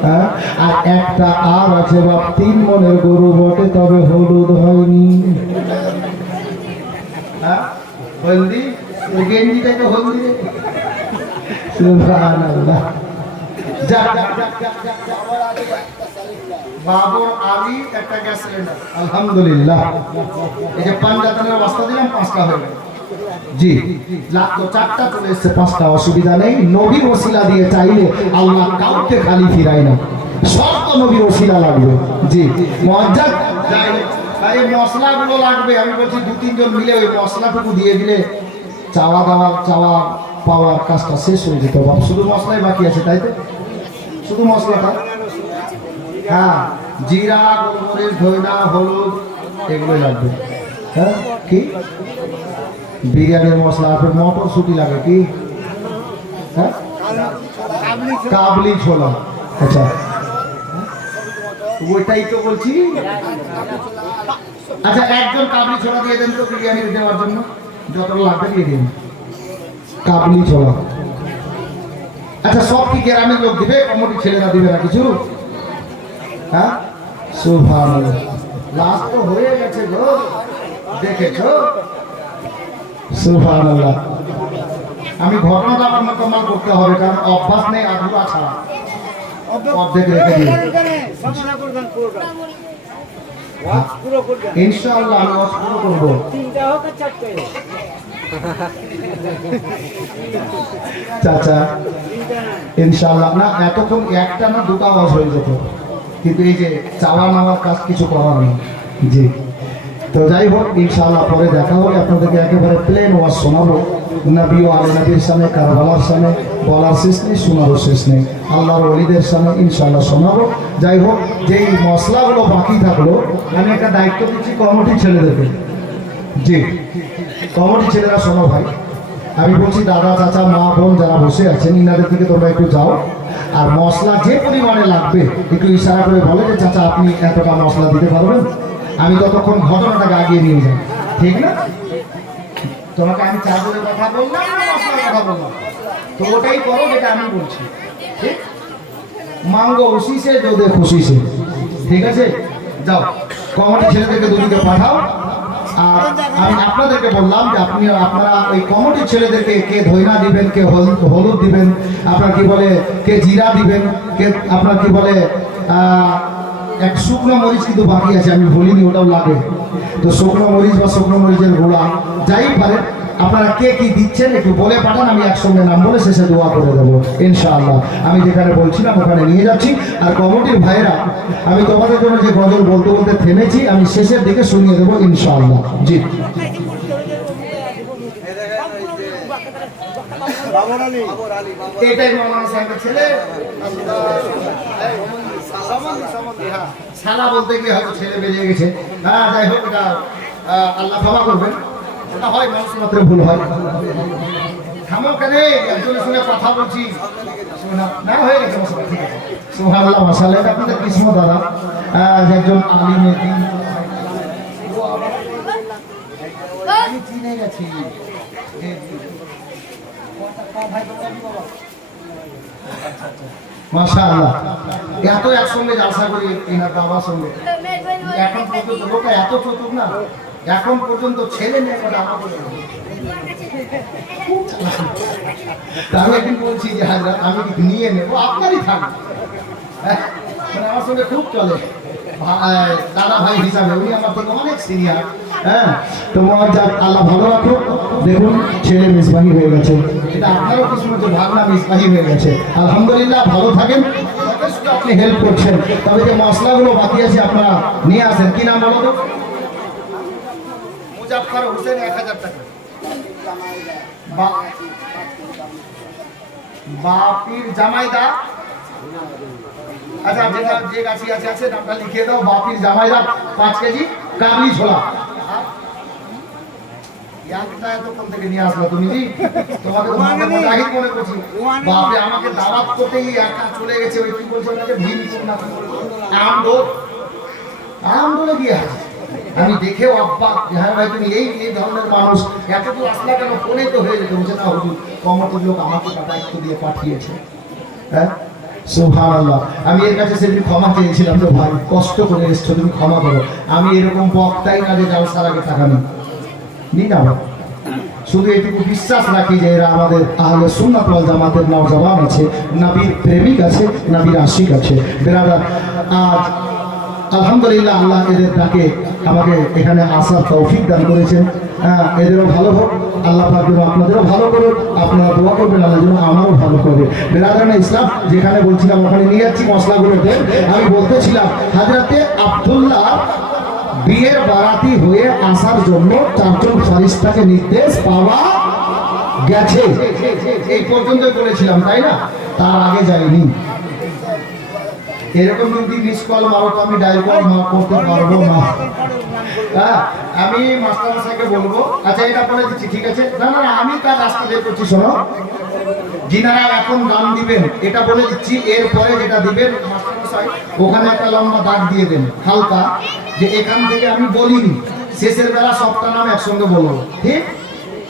হ্যাঁ, আর একটা আর আছে বাপ, 3 মনের গরু বটে, তবে হলুদ হয়নি। হ্যাঁ হলদি, ওই গেঞ্জিটাই তো হলদি রে। সুবহানাল্লাহ। যা বাবর আলী একটা গ্যাস সিলিন্ডার, আলহামদুলিল্লাহ। এই যে পাঞ্জাতনের বস্তা দিলাম, 5টা হয়ে গেল। জি, লাগতো 4টা চলে এসছে। 5টা, অসুবিধা নেই। নবীর ওসিলা দিয়ে চাইলে আল্লাহ কাউকে খালি ফিরায় না, সব তো নবীর ওসিলা লাগবে। জি মুআজ্জাদ। যাই হোক, আর এই মশলাগুলো লাগবে। আমি বলছি 2-3 জন মিলে ওই মশলাটুকু দিয়ে দিলে চাওয়া দাওয়া, চাওয়া পাওয়ার কাজটা শেষ হয়ে যেত বাপ। শুধু মশলাই বাকি আছে, তাই তো? শুধু মশলাটা, হ্যাঁ, জিরা, গোলমরিচ, ধইনা, হলুদ, এগুলোই লাগবে। হ্যাঁ কি বিরিয়ানির মশলা, আপনার মটরশুঁটি লাগে কি? হ্যাঁ কাবলি ছোলা। আচ্ছা ওইটাই তো বলছি। আচ্ছা, একজন কাবলি ছোলা দিয়ে দেন তো বিরিয়ানি দেওয়ার জন্য, যত লাগবে দিয়ে দিন। কাবলি ছোলা। আচ্ছা, সব কি গ্রামের লোক দিবে, কমিটি ছেলেরা দিবে না কিছু? হ্যাঁ সুবহানাল্লাহ। লাস্ট তো হয়ে গেছে গো, দেখেছো? সুবহানাল্লাহ। আমি ঘটনাটা আমার মোকাম্মল করতে হবে, কারণ অভ্যাস নেই আধুরা ছাড়া। অর্ধেক রেখে দিই ইনশাআল্লাহ, আমি ওয়াজ পুরো করবো। চাচা ইনশাআল্লাহ। না এতক্ষণ একটা না দুটো আওয়াজ হয়ে যেত, কিন্তু এই যে চাওয়া নেওয়ার কাজ কিছু করার নেই। জি তো যাই হোক ইনশাআল্লাহ পরে দেখা হবে, আপনাদেরকে একেবারে প্লেন ওয়াজ শোনাবো। নবী ও আলী নবীর সামনে, কারবালার সামনে বলার শেষ নেই, শোনারও শেষ নেই। আল্লাহর ওলিদের সামনে ইনশাআল্লাহ শোনাবো। যাই হোক, যেই মশলাগুলো বাকি থাকলো, আমি একটা দায়িত্ব দিচ্ছি কমিটির ছেলেদেরকে। জি, কমিটির ছেলেরা শোনো ভাই, আমি বলছি দাদা চাচা মা বোন যারা বসে আছেন ইনাদের দিকে তোমরা একটু যাও, আর মশলা যে পরিমাণে লাগবে একটু ইশারা করে বলে যে চাচা আপনি এতটা মশলা দিতে পারবেন, আমি ততক্ষণ ঘটনাটাকে আগিয়ে নিয়ে যাই, ঠিক না? তোমাকে আমি চার্জের কথা বললাম না মশলার কথা বললাম, তো ওটাই করো যেটা আমি বলছি, ঠিক? মাঙ্গো উসি সে যোদে খুশি সে, ঠিক আছে? যাও কমিটি ছেলেদেরকে দুদিকে পাঠাও। আর আমি আপনাদেরকে বললাম যে আপনারা ওই কমিটির ছেলেদেরকে কে ধইনা দিবেন, কে হলুদ দিবেন, আপনার কি বলে কে জিরা দিবেন, কে আপনার কি বলে এক শুকনো মরিচ কিন্তু বাকি আছে, আমি বলিনি, ওটাও লাগে। তো শুকনো মরিচ বা শুকনো মরিচের গুঁড়া যাই পারেন, আপনারা কে কি দিচ্ছেন একটু বলে পাঠান, আমি একসঙ্গে নাম বলে শেষে দোয়া করে দেবো ইনশাআল্লাহ। আমি যেখানে বলছিলাম ওখানে নিয়ে যাচ্ছি। আর কমিটির ভাইয়েরা, আমি তোমাদের জন্য যে গজল বলতে বলতে থেমেছি, আমি শেষের দিকে শুনিয়ে দেবো ইনশাআল্লাহ। জি, এটাই মৌলানা সাহেবের ছেলে। সালা বলতে গিয়ে হয়তো ছেলে বেরিয়ে গেছে। হ্যাঁ, যাই হোক, এটা আল্লাহ ক্ষমা করবেন, ওটা হয় মানুষ মাত্র ভুল হয়। থামো কেন, একজনের সঙ্গে কথা বলছি, না হয়ে গেছে মশলা, ঠিক আছে? সুবহানাল্লাহ, মাশাআল্লাহ, এটা আপনাদের কিসমত দাদা, একজন আলিম এতিম আমি চিনে গেছি। মাশাআল্লাহ, এত একসঙ্গে জালসা করি এনার বাবার সঙ্গে। এখন পর্যন্ত লোকটা এত চতুর না, এখন পর্যন্ত ছেলে মেয়ে কথা আমাকে আমি একদিন বলছি যে হাজরা আমি নিয়ে নেবো, আপনারই থাকবে। মানে আমার সঙ্গে খুব চলে, দাদা ভাই হিসাবে উনি আমার থেকে অনেক সিনিয়র। হ্যাঁ, তো আল্লাহ ভালো রাখো। দেখুন ছেলে মিসবাহী হয়ে গেছে, এটা আপনারও কিছু মধ্যে ভাবনা মিসবাহী হয়ে গেছে। আলহামদুলিল্লাহ, ভালো থাকেন, আপনি হেল্প করছেন। তবে যে মশলাগুলো বাকি আছে আপনারা নিয়ে আসেন। কি নাম বলো তো? মুজাফফর হোসেন, 1000 টাকা। বাপির জামাইদা, আচ্ছা যেটা যে গাছি আছে নামটা লিখিয়ে দাও। বাপির জামাইদা 5 কেজি কাবলি ছোলা। একটা এতক্ষণ থেকে নিয়ে আসলো তুমি, তোমাকে জাহিদ মনে করছি। বাপরে, আমাকে দাওয়াত করতে গিয়ে একা চলে গেছে, ওই কি বলছে ওনাকে ভিন না আমদোলে গিয়ে আছে। আমি দেখেও অবাক, হ্যাঁ ভাই তুমি এই ধরনের মানুষ, এতদূর আসলা কেন? ফোনে তো হয়ে যেত। বলছে না হুজুর, কমিটির লোক আমাকে দায়িত্ব দিয়ে পাঠিয়েছে। হ্যাঁ, সুবহানাল্লাহ। আমি এর কাছে সেদিন ক্ষমা চেয়েছিলাম, তো ভাই কষ্ট করে এসছো, তুমি ক্ষমা করো। আমি এরকম বক্তাই কাজে জালসার আগে টাকা নিই না, শুধু এটুকু বিশ্বাস রাখি যে এরা আমাদের আহলে সুন্নাত ওয়াল জামাতের নওজওয়ান আছে, নবীর প্রেমিক আছে, নবীর আশিক আছে। বেরাদার, আজ আলহামদুলিল্লাহ আল্লাহ এদের ডাকে আমাকে এখানে আসার তৌফিক দান করেছেন। এদেরও ভালো হোক, আল্লাহ পাক যেন আপনাদেরও ভালো করুন। আপনারা দোয়া করবেন, আল্লাহ যেন আমারও ভালো করবে। বেরাদারানে ইসলাম, যেখানে বলছিলাম ওখানে নিয়ে যাচ্ছি মশলাগুলোতে। আমি বলতেছিলাম হযরতে আব্দুল্লাহ বিয়ের বারাতি হয়ে আসার জন্য 4 জন ফেরেশতাকে নির্দেশ পাওয়া গেছে, এই পর্যন্ত বলেছিলাম, তাই না? তার আগে যায়নি। এরকম যদি মিস কল মারো তো আমি ডায়াল কল করতে পারবো না। হ্যাঁ, আমি মাস্টার মশাইকে বলবো। আচ্ছা, এটা বলে দিচ্ছি, ঠিক আছে? না না, আমি তার রাস্তা বের করছি। শোনো, যিনারা এখন গান দিবেন এটা বলে দিচ্ছি, এরপরে যেটা দিবেন মাস্টার মশাই ওখানে একটা লম্বা দাগ দিয়ে দেন হালকা, যে এখান থেকে আমি বলিনি, শেষের বেলা সবটা নাম একসঙ্গে বলবো, ঠিক?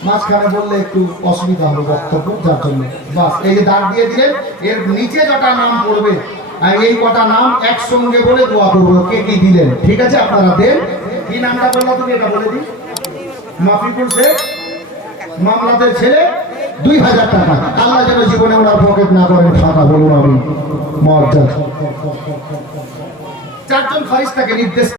মাঝখানে বললে একটু অসুবিধা হবে বক্তব্য, যার জন্য বাস এই যে দাগ দিয়ে দিলেন। এর নিচে যটা নাম পড়বে আর এই কটা নাম একসঙ্গে বলে দোয়া করবো, কে কি দিলেন, ঠিক আছে? আপনারা দেন। কি নামটা বললো তুমি এটা বলে দিন। মাফিকুল শেখ, মামলাদের ছেলে, 2000 টাকা। আল্লাহ যেন জীবনে ওনার পকেট না করেন ফাঁকা, বলুন আমি মর্যাদা। 4 জন ফেরেশতাকে নির্দেশ